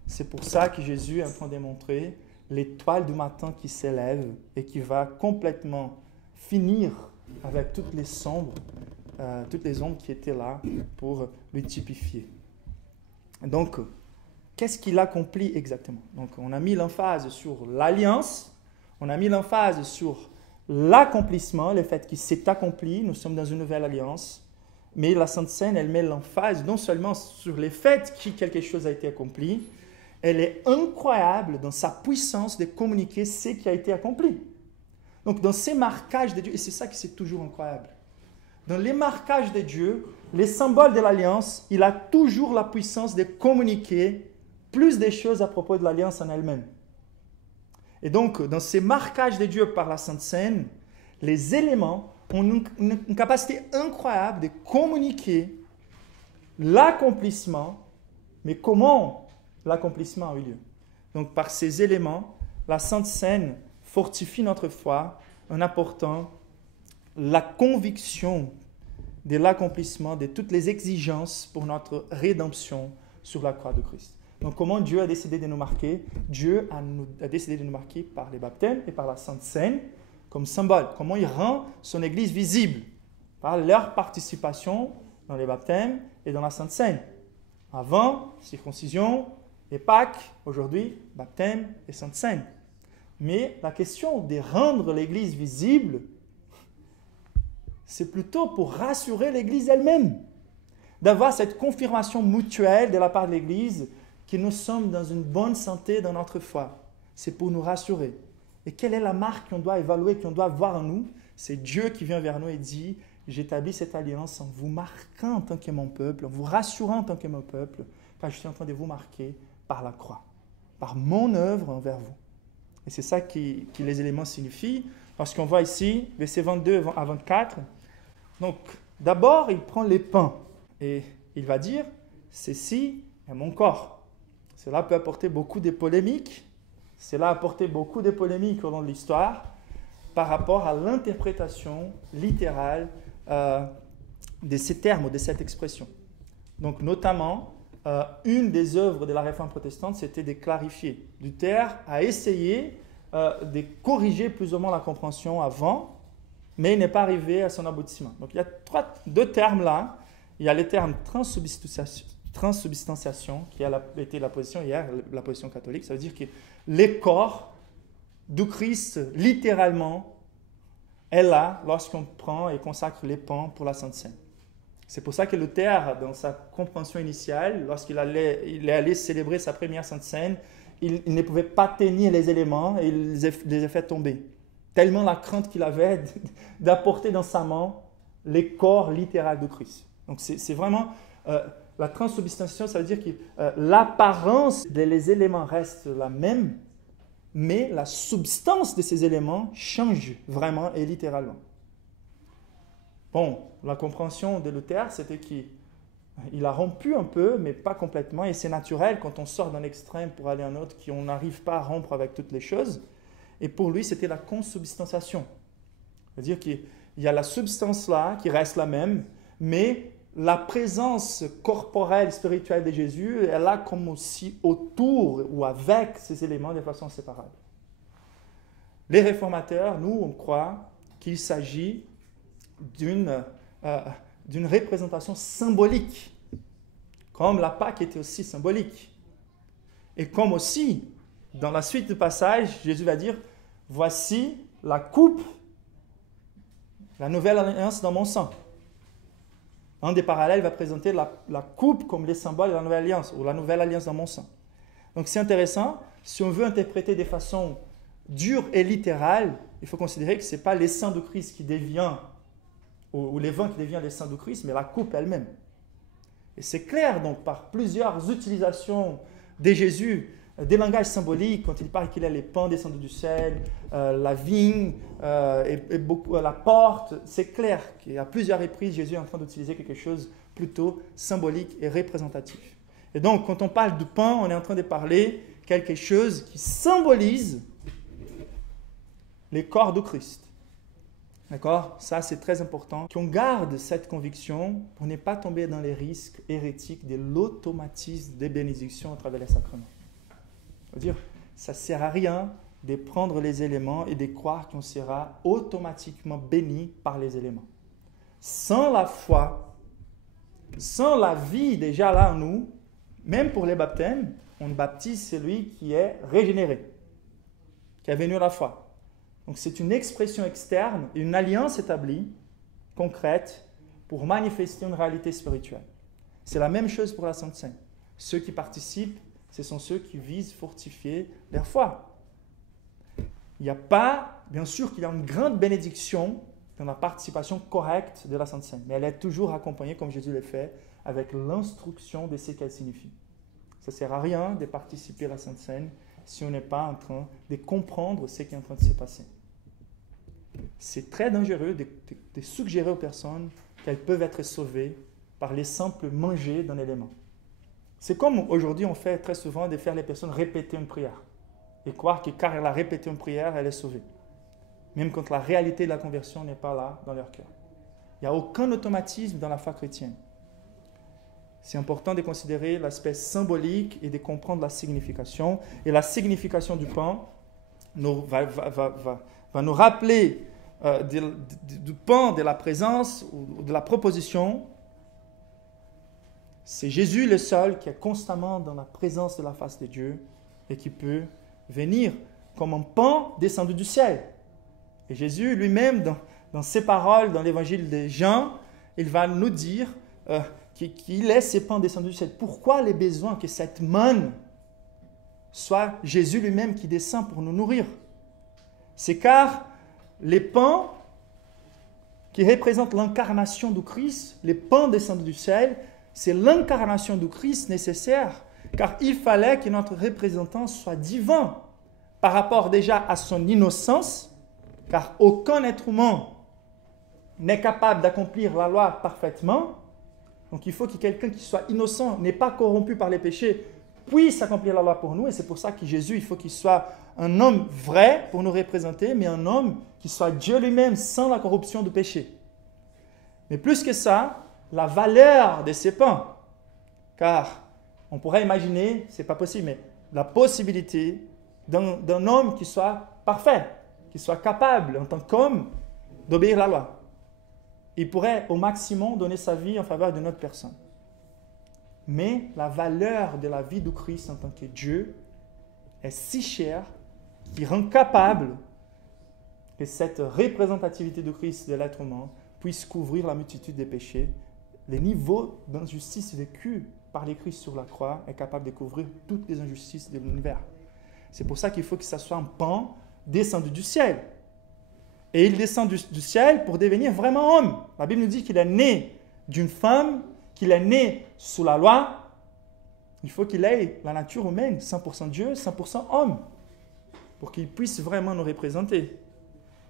C'est pour ça que Jésus est en train de montrer l'étoile du matin qui s'élève et qui va complètement finir avec toutes les ombres qui étaient là pour le typifier. Donc, qu'est-ce qu'il accomplit exactement? Donc, on a mis l'emphase sur l'alliance, on a mis l'emphase sur l'accomplissement, le fait qu'il s'est accompli, nous sommes dans une nouvelle alliance. Mais la Sainte Seine, elle met l'emphase non seulement sur le fait que quelque chose a été accompli, elle est incroyable dans sa puissance de communiquer ce qui a été accompli. Donc, dans ces marquages de Dieu, et c'est ça qui c'est toujours incroyable, dans les marquages de Dieu, les symboles de l'alliance, il a toujours la puissance de communiquer plus des choses à propos de l'alliance en elle-même. Et donc, dans ces marquages de Dieu par la Sainte Seine, les éléments ont une capacité incroyable de communiquer l'accomplissement, mais comment l'accomplissement a eu lieu. Donc, par ces éléments, la Sainte Seine fortifie notre foi en apportant la conviction de l'accomplissement de toutes les exigences pour notre rédemption sur la croix de Christ. Donc, comment Dieu a décidé de nous marquer? Dieu a décidé de nous marquer par les baptêmes et par la Sainte Seine comme symbole. Comment il rend son Église visible? Par leur participation dans les baptêmes et dans la Sainte Seine. Avant, circoncision et Pâques, aujourd'hui, baptême et Sainte Seine. Mais la question de rendre l'Église visible, c'est plutôt pour rassurer l'Église elle-même. D'avoir cette confirmation mutuelle de la part de l'Église que nous sommes dans une bonne santé dans notre foi. C'est pour nous rassurer. Et quelle est la marque qu'on doit évaluer, qu'on doit voir en nous? C'est Dieu qui vient vers nous et dit « J'établis cette alliance en vous marquant en tant que mon peuple, en vous rassurant en tant que mon peuple, car je suis en train de vous marquer par la croix, par mon œuvre envers vous. » Et c'est ça qui les éléments signifient. Lorsqu'on voit ici, versets 22 à 24, donc d'abord il prend les pains et il va dire « Ceci est mon corps ». Cela peut apporter beaucoup de polémiques. Cela a apporté beaucoup de polémiques au long de l'histoire par rapport à l'interprétation littérale de ces termes, de cette expression. Donc, notamment, une des œuvres de la Réforme protestante, c'était de clarifier. Luther a essayé de corriger plus ou moins la compréhension avant, mais il n'est pas arrivé à son aboutissement. Donc, il y a deux termes là. Il y a le terme transsubstantiation, qui a été la position hier, la position catholique, ça veut dire que les corps du Christ, littéralement, est là lorsqu'on prend et consacre les pains pour la Sainte Seine. C'est pour ça que Luther, dans sa compréhension initiale, lorsqu'il est allé célébrer sa première Sainte Seine, il ne pouvait pas tenir les éléments et il les a fait tomber. Tellement la crainte qu'il avait d'apporter dans sa main les corps littéraux de Christ. Donc c'est vraiment la transsubstantiation, ça veut dire que l'apparence des éléments reste la même, mais la substance de ces éléments change vraiment et littéralement. Bon, la compréhension de Luther, c'était qu'il a rompu un peu, mais pas complètement, et c'est naturel quand on sort d'un extrême pour aller à un autre, qu'on n'arrive pas à rompre avec toutes les choses. Et pour lui, c'était la consubstantiation. C'est-à-dire qu'il y a la substance là, qui reste la même, mais la présence corporelle, spirituelle de Jésus, elle est là comme aussi autour ou avec ces éléments de façon séparable. Les réformateurs, nous, on croit qu'il s'agit d'une représentation symbolique, comme la Pâque était aussi symbolique. Et comme aussi, dans la suite du passage, Jésus va dire, voici la coupe, la nouvelle alliance dans mon sang. Un des parallèles va présenter la coupe comme les symboles de la nouvelle alliance, ou la nouvelle alliance dans mon sang. Donc c'est intéressant, si on veut interpréter de façon dure et littérale, il faut considérer que ce n'est pas les sang de Christ qui devient, ou les vins qui deviennent les sang de Christ, mais la coupe elle-même. Et c'est clair, donc, par plusieurs utilisations de Jésus, des langages symboliques, quand il parle qu'il est les pains descendus du ciel, la vigne, et beaucoup, la porte, c'est clair qu'à plusieurs reprises, Jésus est en train d'utiliser quelque chose plutôt symbolique et représentatif. Et donc, quand on parle du pain, on est en train de parler quelque chose qui symbolise les corps de Christ. D'accord? Ça, c'est très important. Qu'on garde cette conviction pour ne pas tomber dans les risques hérétiques de l'automatisme des bénédictions à travers les sacrements. C'est-à-dire, ça ne sert à rien de prendre les éléments et de croire qu'on sera automatiquement béni par les éléments. Sans la foi, sans la vie déjà là en nous, même pour les baptêmes, on baptise celui qui est régénéré, qui est venu à la foi. Donc c'est une expression externe, une alliance établie, concrète, pour manifester une réalité spirituelle. C'est la même chose pour la Sainte Seine. Ceux qui participent, ce sont ceux qui visent fortifier leur foi. Il n'y a pas, bien sûr qu'il y a une grande bénédiction dans la participation correcte de la Sainte Seine, mais elle est toujours accompagnée, comme Jésus le fait, avec l'instruction de ce qu'elle signifie. Ça ne sert à rien de participer à la Sainte Seine si on n'est pas en train de comprendre ce qui est en train de se passer. C'est très dangereux de suggérer aux personnes qu'elles peuvent être sauvées par les simples manger d'un élément. C'est comme aujourd'hui on fait très souvent de faire les personnes répéter une prière et croire que car elle a répété une prière, elle est sauvée. Même quand la réalité de la conversion n'est pas là dans leur cœur. Il n'y a aucun automatisme dans la foi chrétienne. C'est important de considérer l'aspect symbolique et de comprendre la signification. Et la signification du pain va nous rappeler du pain, de la présence ou de la proposition. C'est Jésus le seul qui est constamment dans la présence de la face de Dieu et qui peut venir comme un pain descendu du ciel. Et Jésus lui-même, dans ses paroles, dans l'évangile de Jean, il va nous dire qu'il est ces pains descendus du ciel. Pourquoi les besoins que cette manne soit Jésus lui-même qui descend pour nous nourrir? C'est car les pains qui représentent l'incarnation du Christ, les pains descendus du ciel, c'est l'incarnation du Christ nécessaire, car il fallait que notre représentant soit divin par rapport déjà à son innocence, car aucun être humain n'est capable d'accomplir la loi parfaitement. Donc il faut que quelqu'un qui soit innocent, n'est pas corrompu par les péchés, puisse accomplir la loi pour nous. Et c'est pour ça que Jésus, il faut qu'il soit un homme vrai pour nous représenter, mais un homme qui soit Dieu lui-même sans la corruption du péché. Mais plus que ça, la valeur de ces pains. Car on pourrait imaginer, ce n'est pas possible, mais la possibilité d'un homme qui soit parfait, qui soit capable en tant qu'homme d'obéir à la loi. Il pourrait au maximum donner sa vie en faveur d'une autre personne. Mais la valeur de la vie du Christ en tant que Dieu est si chère qu'il rend capable que cette représentativité du Christ de l'être humain puisse couvrir la multitude des péchés. Le niveau d'injustice vécu par le Christ sur la croix est capable de couvrir toutes les injustices de l'univers. C'est pour ça qu'il faut que ça soit un pain descendu du ciel. Et il descend du ciel pour devenir vraiment homme. La Bible nous dit qu'il est né d'une femme, qu'il est né sous la loi. Il faut qu'il ait la nature humaine, 100% Dieu, 100% homme, pour qu'il puisse vraiment nous représenter.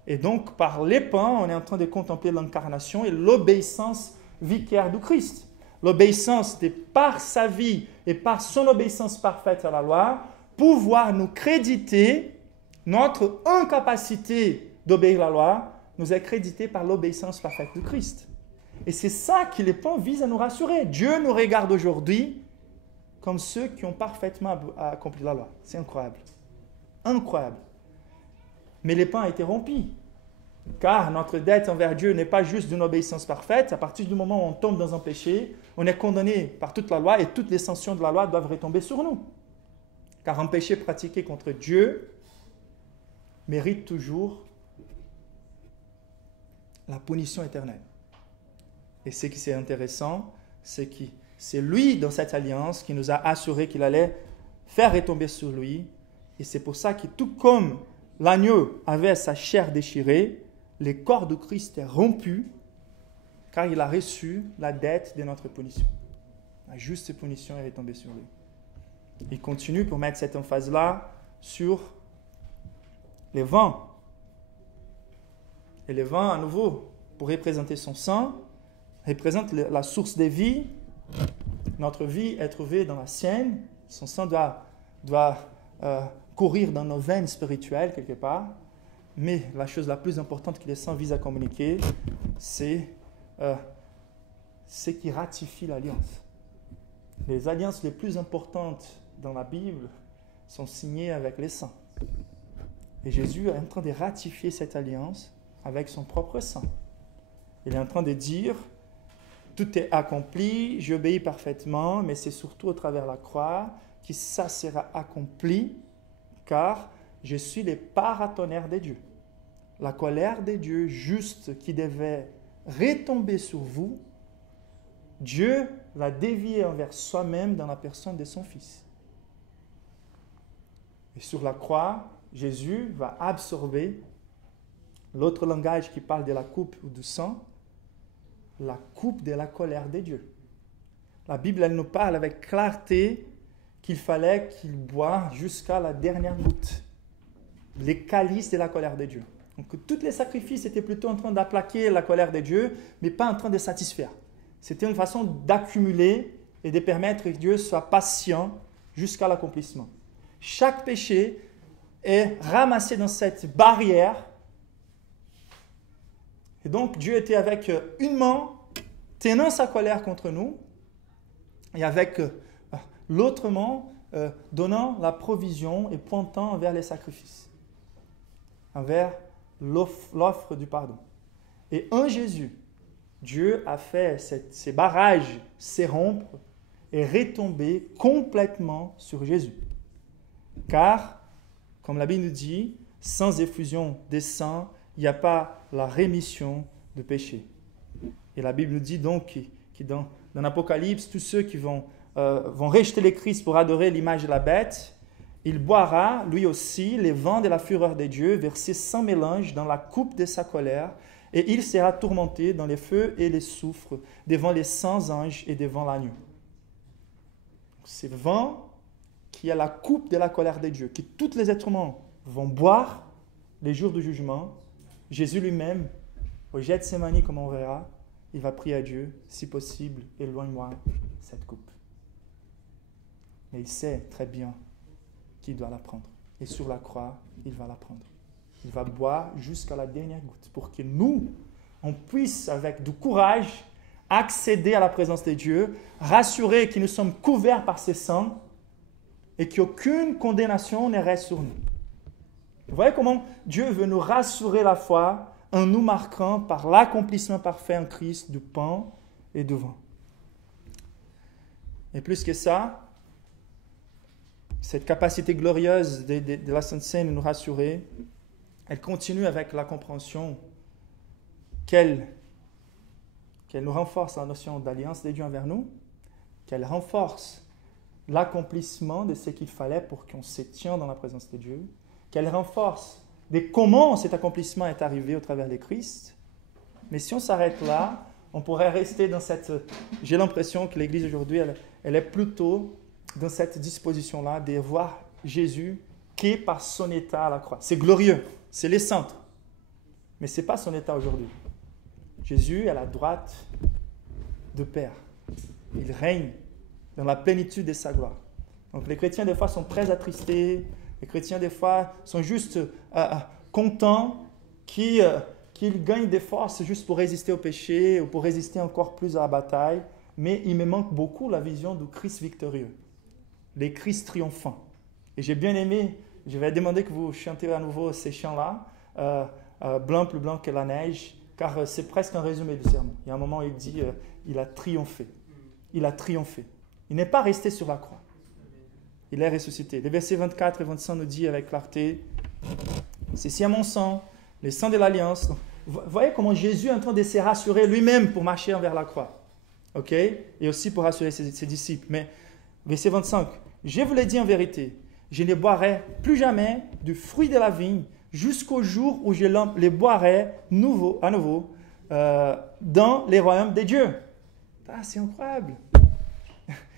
Et donc, par les pains, on est en train de contempler l'incarnation et l'obéissance vicaire du Christ. L'obéissance, c'était par sa vie et par son obéissance parfaite à la loi, pouvoir nous créditer notre incapacité d'obéir à la loi, nous est créditée par l'obéissance parfaite du Christ. Et c'est ça que les pains visent à nous rassurer. Dieu nous regarde aujourd'hui comme ceux qui ont parfaitement accompli la loi. C'est incroyable. Incroyable. Mais les pains ont été rompus. Car notre dette envers Dieu n'est pas juste d'une obéissance parfaite. À partir du moment où on tombe dans un péché, on est condamné par toute la loi et toutes les sanctions de la loi doivent retomber sur nous. Car un péché pratiqué contre Dieu mérite toujours la punition éternelle. Et ce qui est intéressant, c'est que c'est lui, dans cette alliance, qui nous a assuré qu'il allait faire retomber sur lui. Et c'est pour ça que tout comme l'agneau avait sa chair déchirée, le corps de Christ est rompu, car il a reçu la dette de notre punition. La juste punition est retombée sur lui. Il continue pour mettre cette emphase-là sur les vins. Et les vins, à nouveau, pour représenter son sang, représente la source de vie. Notre vie est trouvée dans la sienne. Son sang doit courir dans nos veines spirituelles quelque part. Mais la chose la plus importante que le sang vise à communiquer, c'est ce qui ratifie l'alliance. Les alliances les plus importantes dans la Bible sont signées avec les saints. Et Jésus est en train de ratifier cette alliance avec son propre sang. Il est en train de dire, tout est accompli, j'obéis parfaitement, mais c'est surtout au travers de la croix que ça sera accompli, car je suis le paratonnerre de Dieu. La colère de Dieu juste qui devait retomber sur vous, Dieu l'a dévié envers soi-même dans la personne de son Fils. Et sur la croix, Jésus va absorber l'autre langage qui parle de la coupe ou du sang, la coupe de la colère de Dieu. La Bible, elle nous parle avec clarté qu'il fallait qu'il boive jusqu'à la dernière goutte, les calices de la colère de Dieu. Donc, tous les sacrifices étaient plutôt en train d'applaquer la colère de Dieu, mais pas en train de satisfaire. C'était une façon d'accumuler et de permettre que Dieu soit patient jusqu'à l'accomplissement. Chaque péché est ramassé dans cette barrière. Et donc, Dieu était avec une main, tenant sa colère contre nous, et avec l'autre main, donnant la provision et pointant vers les sacrifices, envers l'offre du pardon. Et en Jésus, Dieu a fait ces barrages s'rompre et retomber complètement sur Jésus. Car, comme la Bible nous dit, sans effusion des sang, il n'y a pas la rémission de péché. Et la Bible nous dit donc que dans l'Apocalypse, tous ceux qui vont rejeter le Christ pour adorer l'image de la bête, il boira, lui aussi, les vents de la fureur de Dieu, versés sans mélange dans la coupe de sa colère, et il sera tourmenté dans les feux et les soufres, devant les saints anges et devant l'agneau. C'est le vent qui est la coupe de la colère de Dieu, que tous les êtres humains vont boire les jours du jugement. Jésus lui-même, au Gethsémani, comme on verra, il va prier à Dieu, si possible, éloigne-moi cette coupe. Mais il sait très bien qu'il doit la prendre. Et sur la croix, il va la prendre. Il va boire jusqu'à la dernière goutte pour que nous, on puisse, avec du courage, accéder à la présence de Dieu, rassurer que nous sommes couverts par ses sang et qu'aucune condamnation ne reste sur nous. Vous voyez comment Dieu veut nous rassurer la foi en nous marquant par l'accomplissement parfait en Christ du pain et du vin. Et plus que ça, cette capacité glorieuse de la Sainte Seine de nous rassurer, elle continue avec la compréhension qu'elle nous renforce la notion d'alliance de Dieu envers nous, qu'elle renforce l'accomplissement de ce qu'il fallait pour qu'on se tienne dans la présence de Dieu, qu'elle renforce de comment cet accomplissement est arrivé au travers de Christ. Mais si on s'arrête là, on pourrait rester dans cette... J'ai l'impression que l'Église aujourd'hui, elle est plutôt dans cette disposition-là de voir Jésus qui est par son état à la croix. C'est glorieux, c'est les centres. Mais ce n'est pas son état aujourd'hui. Jésus est à la droite de Père. Il règne dans la plénitude de sa gloire. Donc les chrétiens des fois sont très attristés, les chrétiens des fois sont juste contents qu'ils gagnent des forces juste pour résister au péché ou pour résister encore plus à la bataille, mais il me manque beaucoup la vision du Christ victorieux, les Christ triomphants. Et j'ai bien aimé, je vais demander que vous chantez à nouveau ces chants-là, blanc plus blanc que la neige, car c'est presque un résumé du sermon. Il y a un moment où il dit il a triomphé. Il a triomphé. Il n'est pas resté sur la croix. Il est ressuscité. Les versets 24 et 25 nous disent avec clarté, c'est ici à mon sang, le sang de l'alliance. Vous voyez comment Jésus est en train de se rassurer lui-même pour marcher envers la croix. Ok? Et aussi pour rassurer ses disciples. Mais verset 25, je vous l'ai dit en vérité, je ne boirai plus jamais du fruit de la vigne jusqu'au jour où je les boirai à nouveau dans les royaumes des dieux. Ah, c'est incroyable.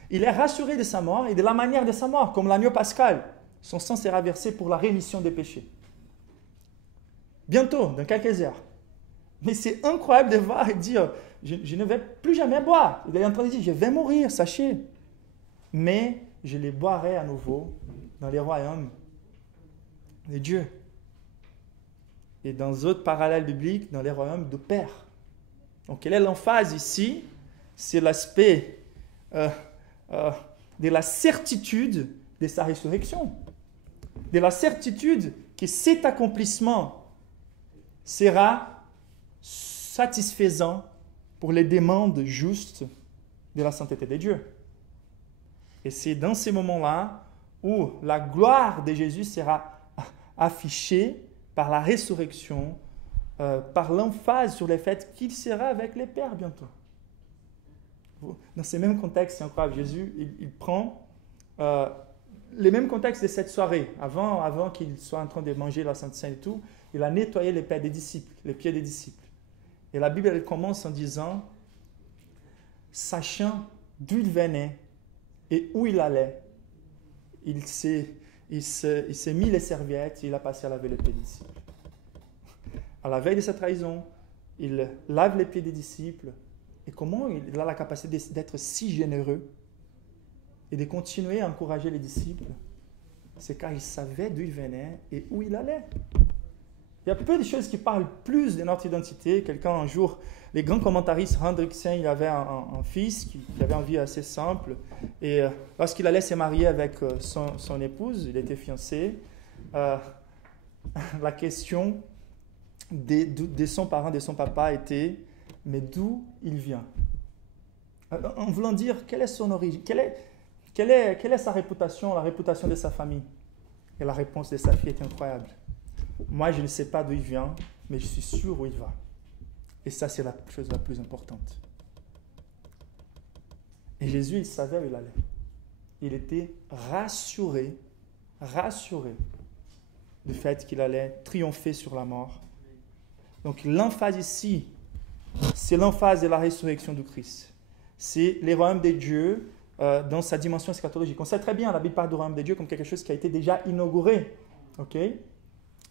Il est rassuré de sa mort et de la manière de sa mort, comme l'agneau pascal. Son sang sera versé pour la rémission des péchés. Bientôt, dans quelques heures. Mais c'est incroyable de voir et dire, je ne vais plus jamais boire. Il est en train de dire, je vais mourir, sachez. Mais je les boirai à nouveau dans les royaumes de Dieu. Et dans d'autres parallèles bibliques, dans les royaumes de Père. Donc, quelle est l'emphase ici? C'est l'aspect de la certitude de sa résurrection. De la certitude que cet accomplissement sera satisfaisant pour les demandes justes de la sainteté de Dieu. Et c'est dans ces moments-là où la gloire de Jésus sera affichée par la résurrection, par l'emphase sur le fait qu'il sera avec les pères bientôt. Dans ces mêmes contextes, c'est incroyable, Jésus, il prend les mêmes contextes de cette soirée. Avant qu'il soit en train de manger la Sainte Seine et tout, il a nettoyé les pieds des disciples, Et la Bible, elle commence en disant, sachant d'où il venait et où il allait, il s'est mis les serviettes et il a passé à laver les pieds des disciples. À la veille de sa trahison, il lave les pieds des disciples. Et comment il a la capacité d'être si généreux et de continuer à encourager les disciples? C'est car il savait d'où il venait et où il allait. Il y a peu de choses qui parlent plus de notre identité. Quelqu'un, un jour, les grands commentaristes, Hendriksen, il avait un fils qui avait une vie assez simple. Et lorsqu'il allait se marier avec son épouse, il était fiancé, la question de son parent, de son papa était, mais d'où il vient? En voulant dire, quelle est son origine? Quelle est sa réputation, la réputation de sa famille? Et la réponse de sa fille est incroyable. Moi, je ne sais pas d'où il vient, mais je suis sûr où il va. Et ça, c'est la chose la plus importante. Et Jésus, il savait où il allait. Il était rassuré du fait qu'il allait triompher sur la mort. Donc, l'emphase ici, c'est l'emphase de la résurrection du Christ. C'est les royaumes des dieux dans sa dimension eschatologique. On sait très bien, la Bible parle du royaume des dieux comme quelque chose qui a été déjà inauguré. Okay?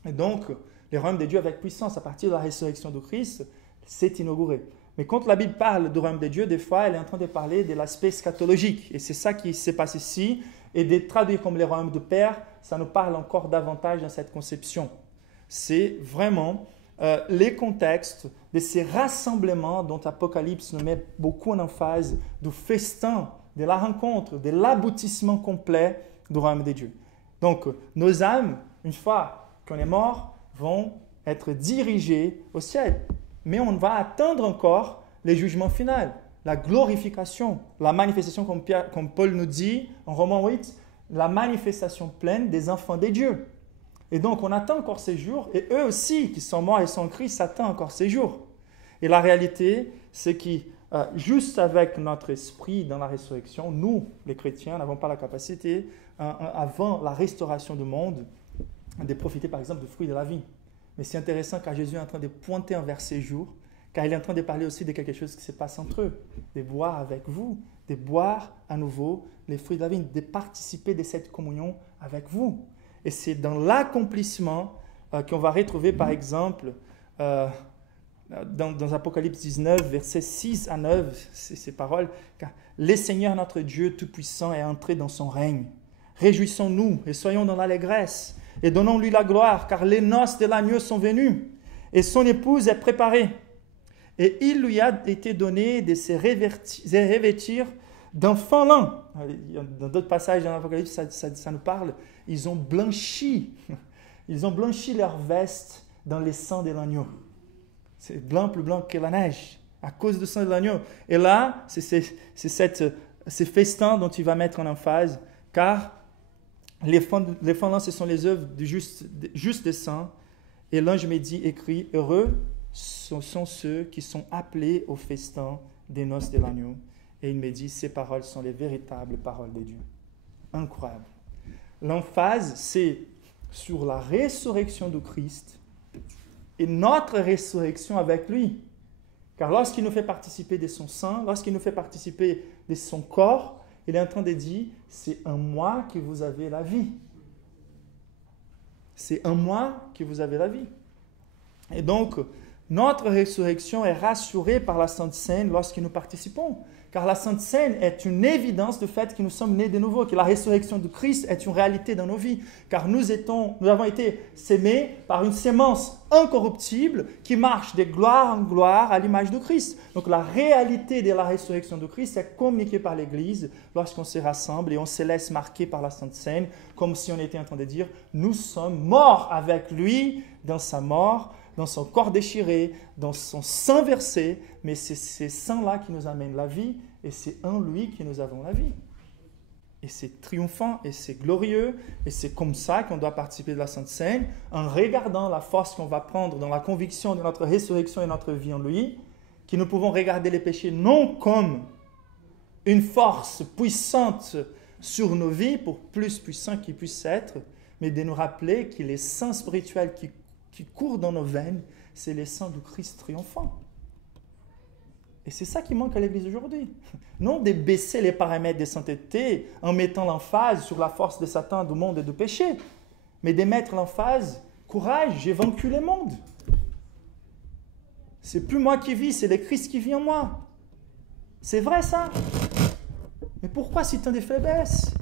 Et donc, les royaumes des dieux avec puissance, à partir de la résurrection du Christ, c'est inauguré. Mais quand la Bible parle du royaume des dieux, des fois, elle est en train de parler de l'aspect eschatologique. Et c'est ça qui se passe ici. Et de traduire comme les royaumes de Père, ça nous parle encore davantage dans cette conception. C'est vraiment les contextes de ces rassemblements dont Apocalypse nous met beaucoup en emphase, du festin, de la rencontre, de l'aboutissement complet du royaume des dieux. Donc, nos âmes, une fois qu'on est mort, vont être dirigées au ciel. Mais on va attendre encore le jugement final. la glorification, la manifestation, comme Paul nous dit en Romains 8, la manifestation pleine des enfants des dieux. Et donc, on attend encore ces jours, et eux aussi, qui sont morts et sont en Christ, attendent encore ces jours. Et la réalité, c'est que juste avec notre esprit dans la résurrection, nous, les chrétiens, n'avons pas la capacité, avant la restauration du monde, de profiter par exemple du fruit de la vie. Mais c'est intéressant car Jésus est en train de pointer envers ces jours, car il est en train de parler aussi de quelque chose qui se passe entre eux, de boire avec vous, de boire à nouveau les fruits de la vie, de participer de cette communion avec vous. Et c'est dans l'accomplissement qu'on va retrouver par exemple dans Apocalypse 19, versets 6 à 9, ces paroles, car le Seigneur notre Dieu Tout-Puissant est entré dans son règne. Réjouissons-nous et soyons dans l'allégresse et donnons-lui la gloire, car les noces de l'agneau sont venues et son épouse est préparée. Et il lui a été donné de se revêtir d'un fin lin. Dans d'autres passages dans l'Apocalypse, ça nous parle. Ils ont blanchi leurs vestes dans le sang de l'agneau. C'est blanc, plus blanc que la neige, à cause du sang de l'agneau. Et là, c'est ces festins dont il va mettre en emphase, car les fondements, ce sont les œuvres du juste saint. Et l'ange me dit, écrit, heureux sont ceux qui sont appelés au festin des noces de l'agneau. Et il me dit, ces paroles sont les véritables paroles de Dieu. Incroyable. L'emphase, c'est sur la résurrection du Christ et notre résurrection avec lui. Car lorsqu'il nous fait participer de son sang, lorsqu'il nous fait participer de son corps, il est en train de dire, c'est en moi que vous avez la vie. C'est en moi que vous avez la vie. Et donc, notre résurrection est rassurée par la Sainte Seine lorsque nous participons. Car la Sainte Seine est une évidence du fait que nous sommes nés de nouveau, que la résurrection du Christ est une réalité dans nos vies. Car nous avons été sémés par une sémence incorruptible qui marche de gloire en gloire à l'image de Christ. Donc la réalité de la résurrection du Christ est communiquée par l'Église lorsqu'on se rassemble et on se laisse marquer par la Sainte Seine, comme si on était en train de dire, nous sommes morts avec lui dans sa mort, dans son corps déchiré, dans son sang versé, mais c'est ce sang-là qui nous amène la vie, et c'est en lui que nous avons la vie. Et c'est triomphant, et c'est glorieux, et c'est comme ça qu'on doit participer de la Sainte Seine, en regardant la force qu'on va prendre dans la conviction de notre résurrection et notre vie en lui, que nous pouvons regarder les péchés non comme une force puissante sur nos vies, pour plus puissant qu'ils puissent être, mais de nous rappeler que les sangs spirituels qui court dans nos veines, c'est le sang du Christ triomphant. Et c'est ça qui manque à l'Église aujourd'hui. Non de baisser les paramètres de sainteté en mettant l'emphase sur la force de Satan, du monde et du péché, mais de mettre l'emphase, courage, j'ai vaincu le monde. C'est plus moi qui vis, c'est le Christ qui vit en moi. C'est vrai ça. Mais pourquoi si tant de faiblesses?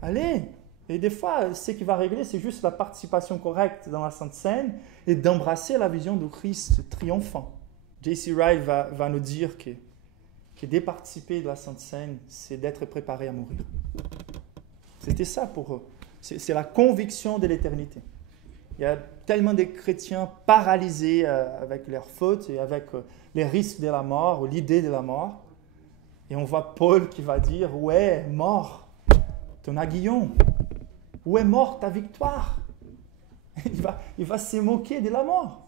Allez. Et des fois, ce qui va régler, c'est juste la participation correcte dans la Sainte Seine et d'embrasser la vision du Christ triomphant. J.C. Ryle va nous dire que de participer de la Sainte Seine, c'est d'être préparé à mourir. C'était ça pour eux. C'est la conviction de l'éternité. Il y a tellement de chrétiens paralysés avec leurs fautes et avec les risques de la mort ou l'idée de la mort. Et on voit Paul qui va dire, ouais, mort, ton aiguillon. Où est morte ta victoire? Il va se moquer de la mort.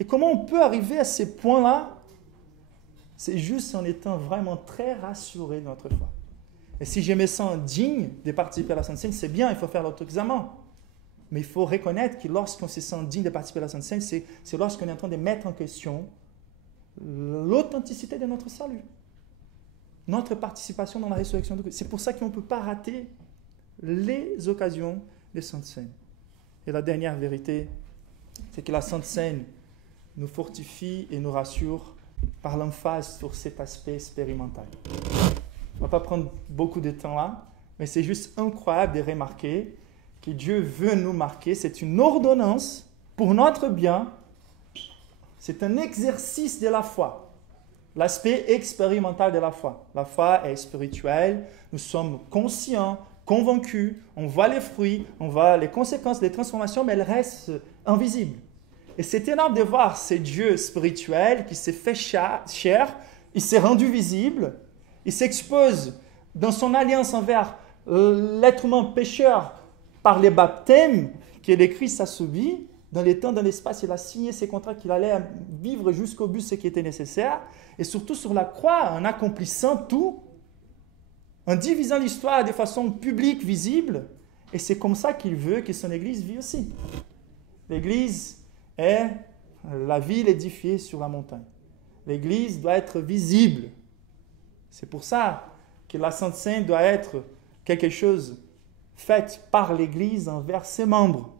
Et comment on peut arriver à ces points-là? C'est juste en étant vraiment très rassuré de notre foi. Et si je me sens digne de participer à la Sainte Seine, c'est bien, il faut faire l'auto-examen. Mais il faut reconnaître que lorsqu'on se sent digne de participer à la Sainte Seine, c'est lorsqu'on est en train de mettre en question l'authenticité de notre salut. Notre participation dans la résurrection de Christ. C'est pour ça qu'on ne peut pas rater les occasions de Sainte Seine. Et la dernière vérité, c'est que la Sainte Seine nous fortifie et nous rassure par l'emphase sur cet aspect expérimental. On ne va pas prendre beaucoup de temps là, mais c'est juste incroyable de remarquer que Dieu veut nous marquer. C'est une ordonnance pour notre bien. C'est un exercice de la foi. L'aspect expérimental de la foi. La foi est spirituelle. Nous sommes conscients, convaincus, on voit les fruits, on voit les conséquences, les transformations, mais elles restent invisibles. Et c'est énorme de voir ces dieux spirituels qui s'est fait chair il s'est rendu visible, il s'expose dans son alliance envers l'être humain pécheur par les baptêmes que le Christ a subis. Dans les temps, dans l'espace, il a signé ses contrats qu'il allait vivre jusqu'au but ce qui était nécessaire. Et surtout sur la croix, en accomplissant tout, en divisant l'histoire de façon publique, visible. Et c'est comme ça qu'il veut que son Église vive aussi. L'Église est la ville édifiée sur la montagne. L'Église doit être visible. C'est pour ça que la Sainte Seine doit être quelque chose fait par l'Église envers ses membres.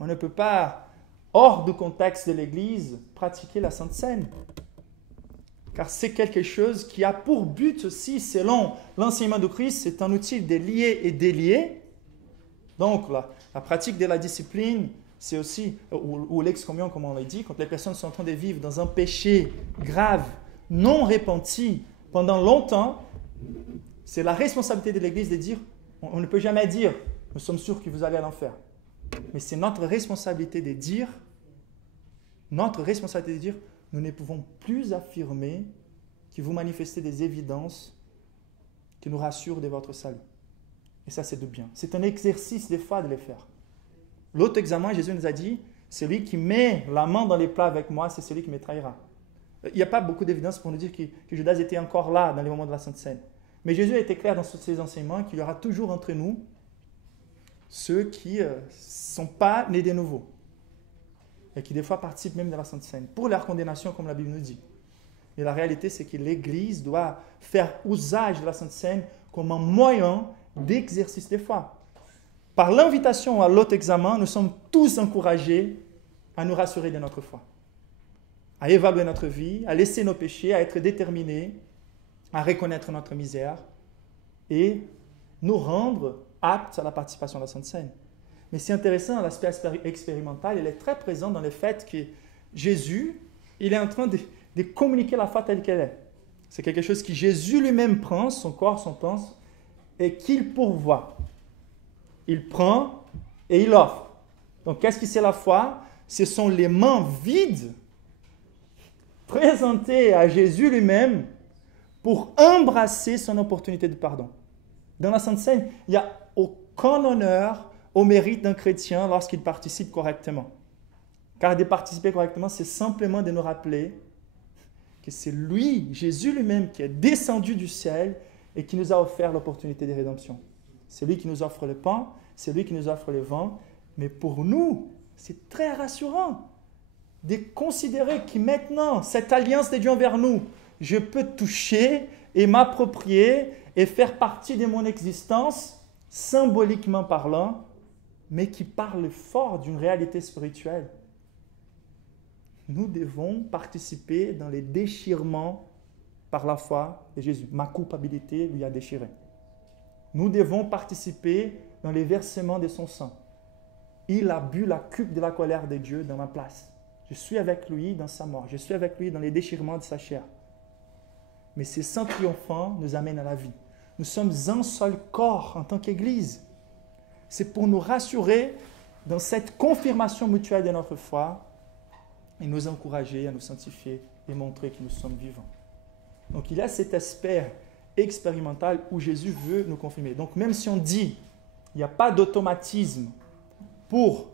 On ne peut pas, hors du contexte de l'Église, pratiquer la Sainte Seine. Car c'est quelque chose qui a pour but aussi, selon l'enseignement de Christ, c'est un outil de lier et délier. Donc, la pratique de la discipline, c'est aussi, ou l'excommunion, comme on l'a dit, quand les personnes sont en train de vivre dans un péché grave, non repenti, pendant longtemps, c'est la responsabilité de l'Église de dire, on ne peut jamais dire, nous sommes sûrs que vous allez à l'enfer. Mais c'est notre responsabilité de dire, nous ne pouvons plus affirmer que vous manifestez des évidences qui nous rassurent de votre salut. Et ça, c'est de bien. C'est un exercice des fois de les faire. L'autre examen, Jésus nous a dit, celui qui met la main dans les plats avec moi, c'est celui qui me trahira. Il n'y a pas beaucoup d'évidence pour nous dire que Judas était encore là dans les moments de la Sainte Seine. Mais Jésus a été clair dans ses enseignements qu'il y aura toujours entre nous ceux qui ne sont pas nés de nouveau et qui des fois participent même de la Sainte Seine pour leur condamnation, comme la Bible nous dit. Et la réalité, c'est que l'Église doit faire usage de la Sainte Seine comme un moyen d'exercice des foi. Par l'invitation à l'autre examen, nous sommes tous encouragés à nous rassurer de notre foi, à évaluer notre vie, à laisser nos péchés, à être déterminés, à reconnaître notre misère et nous rendre aptes à la participation à la Sainte Seine. Mais c'est intéressant, l'aspect expérimental, il est très présent dans le fait que Jésus, il est en train de communiquer la foi telle qu'elle est. C'est quelque chose que Jésus lui-même prend, son corps, son temps, et qu'il pourvoit. Il prend et il offre. Donc, qu'est-ce que c'est la foi? Ce sont les mains vides présentées à Jésus lui-même pour embrasser son opportunité de pardon. Dans la Sainte Seine, il n'y a aucun honneur au mérite d'un chrétien lorsqu'il participe correctement. Car de participer correctement, c'est simplement de nous rappeler que c'est lui, Jésus lui-même, qui est descendu du ciel et qui nous a offert l'opportunité de rédemption. C'est lui qui nous offre le pain, c'est lui qui nous offre le vin. Mais pour nous, c'est très rassurant de considérer que maintenant, cette alliance de Dieu envers nous, je peux toucher et m'approprier et faire partie de mon existence, symboliquement parlant, mais qui parle fort d'une réalité spirituelle. Nous devons participer dans les déchirements par la foi de Jésus. Ma culpabilité lui a déchiré. Nous devons participer dans les versements de son sang. Il a bu la coupe de la colère de Dieu dans ma place. Je suis avec lui dans sa mort. Je suis avec lui dans les déchirements de sa chair. Mais ces sangs triomphants nous amènent à la vie. Nous sommes un seul corps en tant qu'Église. C'est pour nous rassurer dans cette confirmation mutuelle de notre foi et nous encourager à nous sanctifier et montrer que nous sommes vivants. Donc il y a cet aspect expérimental où Jésus veut nous confirmer. Donc même si on dit il n'y a pas d'automatisme pour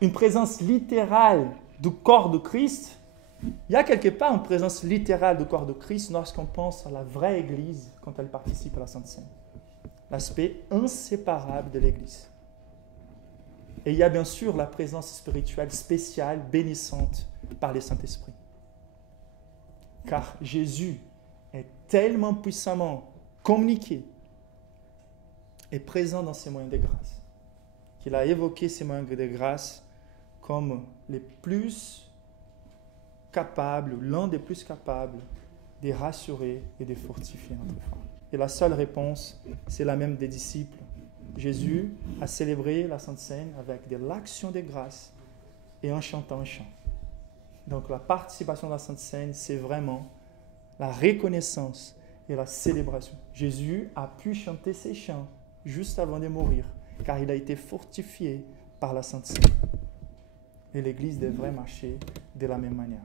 une présence littérale du corps de Christ, il y a quelque part une présence littérale du corps de Christ lorsqu'on pense à la vraie Église quand elle participe à la Sainte Seine. L'aspect inséparable de l'Église. Et il y a bien sûr la présence spirituelle spéciale, bénissante par le Saint-Esprit. Car Jésus est tellement puissamment communiqué et présent dans ses moyens de grâce qu'il a évoqué ces moyens de grâce comme les plus capables, l'un des plus capables de rassurer et de fortifier notre foi. Et la seule réponse, c'est la même des disciples. Jésus a célébré la Sainte Seine avec de l'action de grâce et en chantant un chant. Donc la participation à la Sainte Seine, c'est vraiment la reconnaissance et la célébration. Jésus a pu chanter ces chants juste avant de mourir, car il a été fortifié par la Sainte Seine. Et l'Église devrait marcher de la même manière.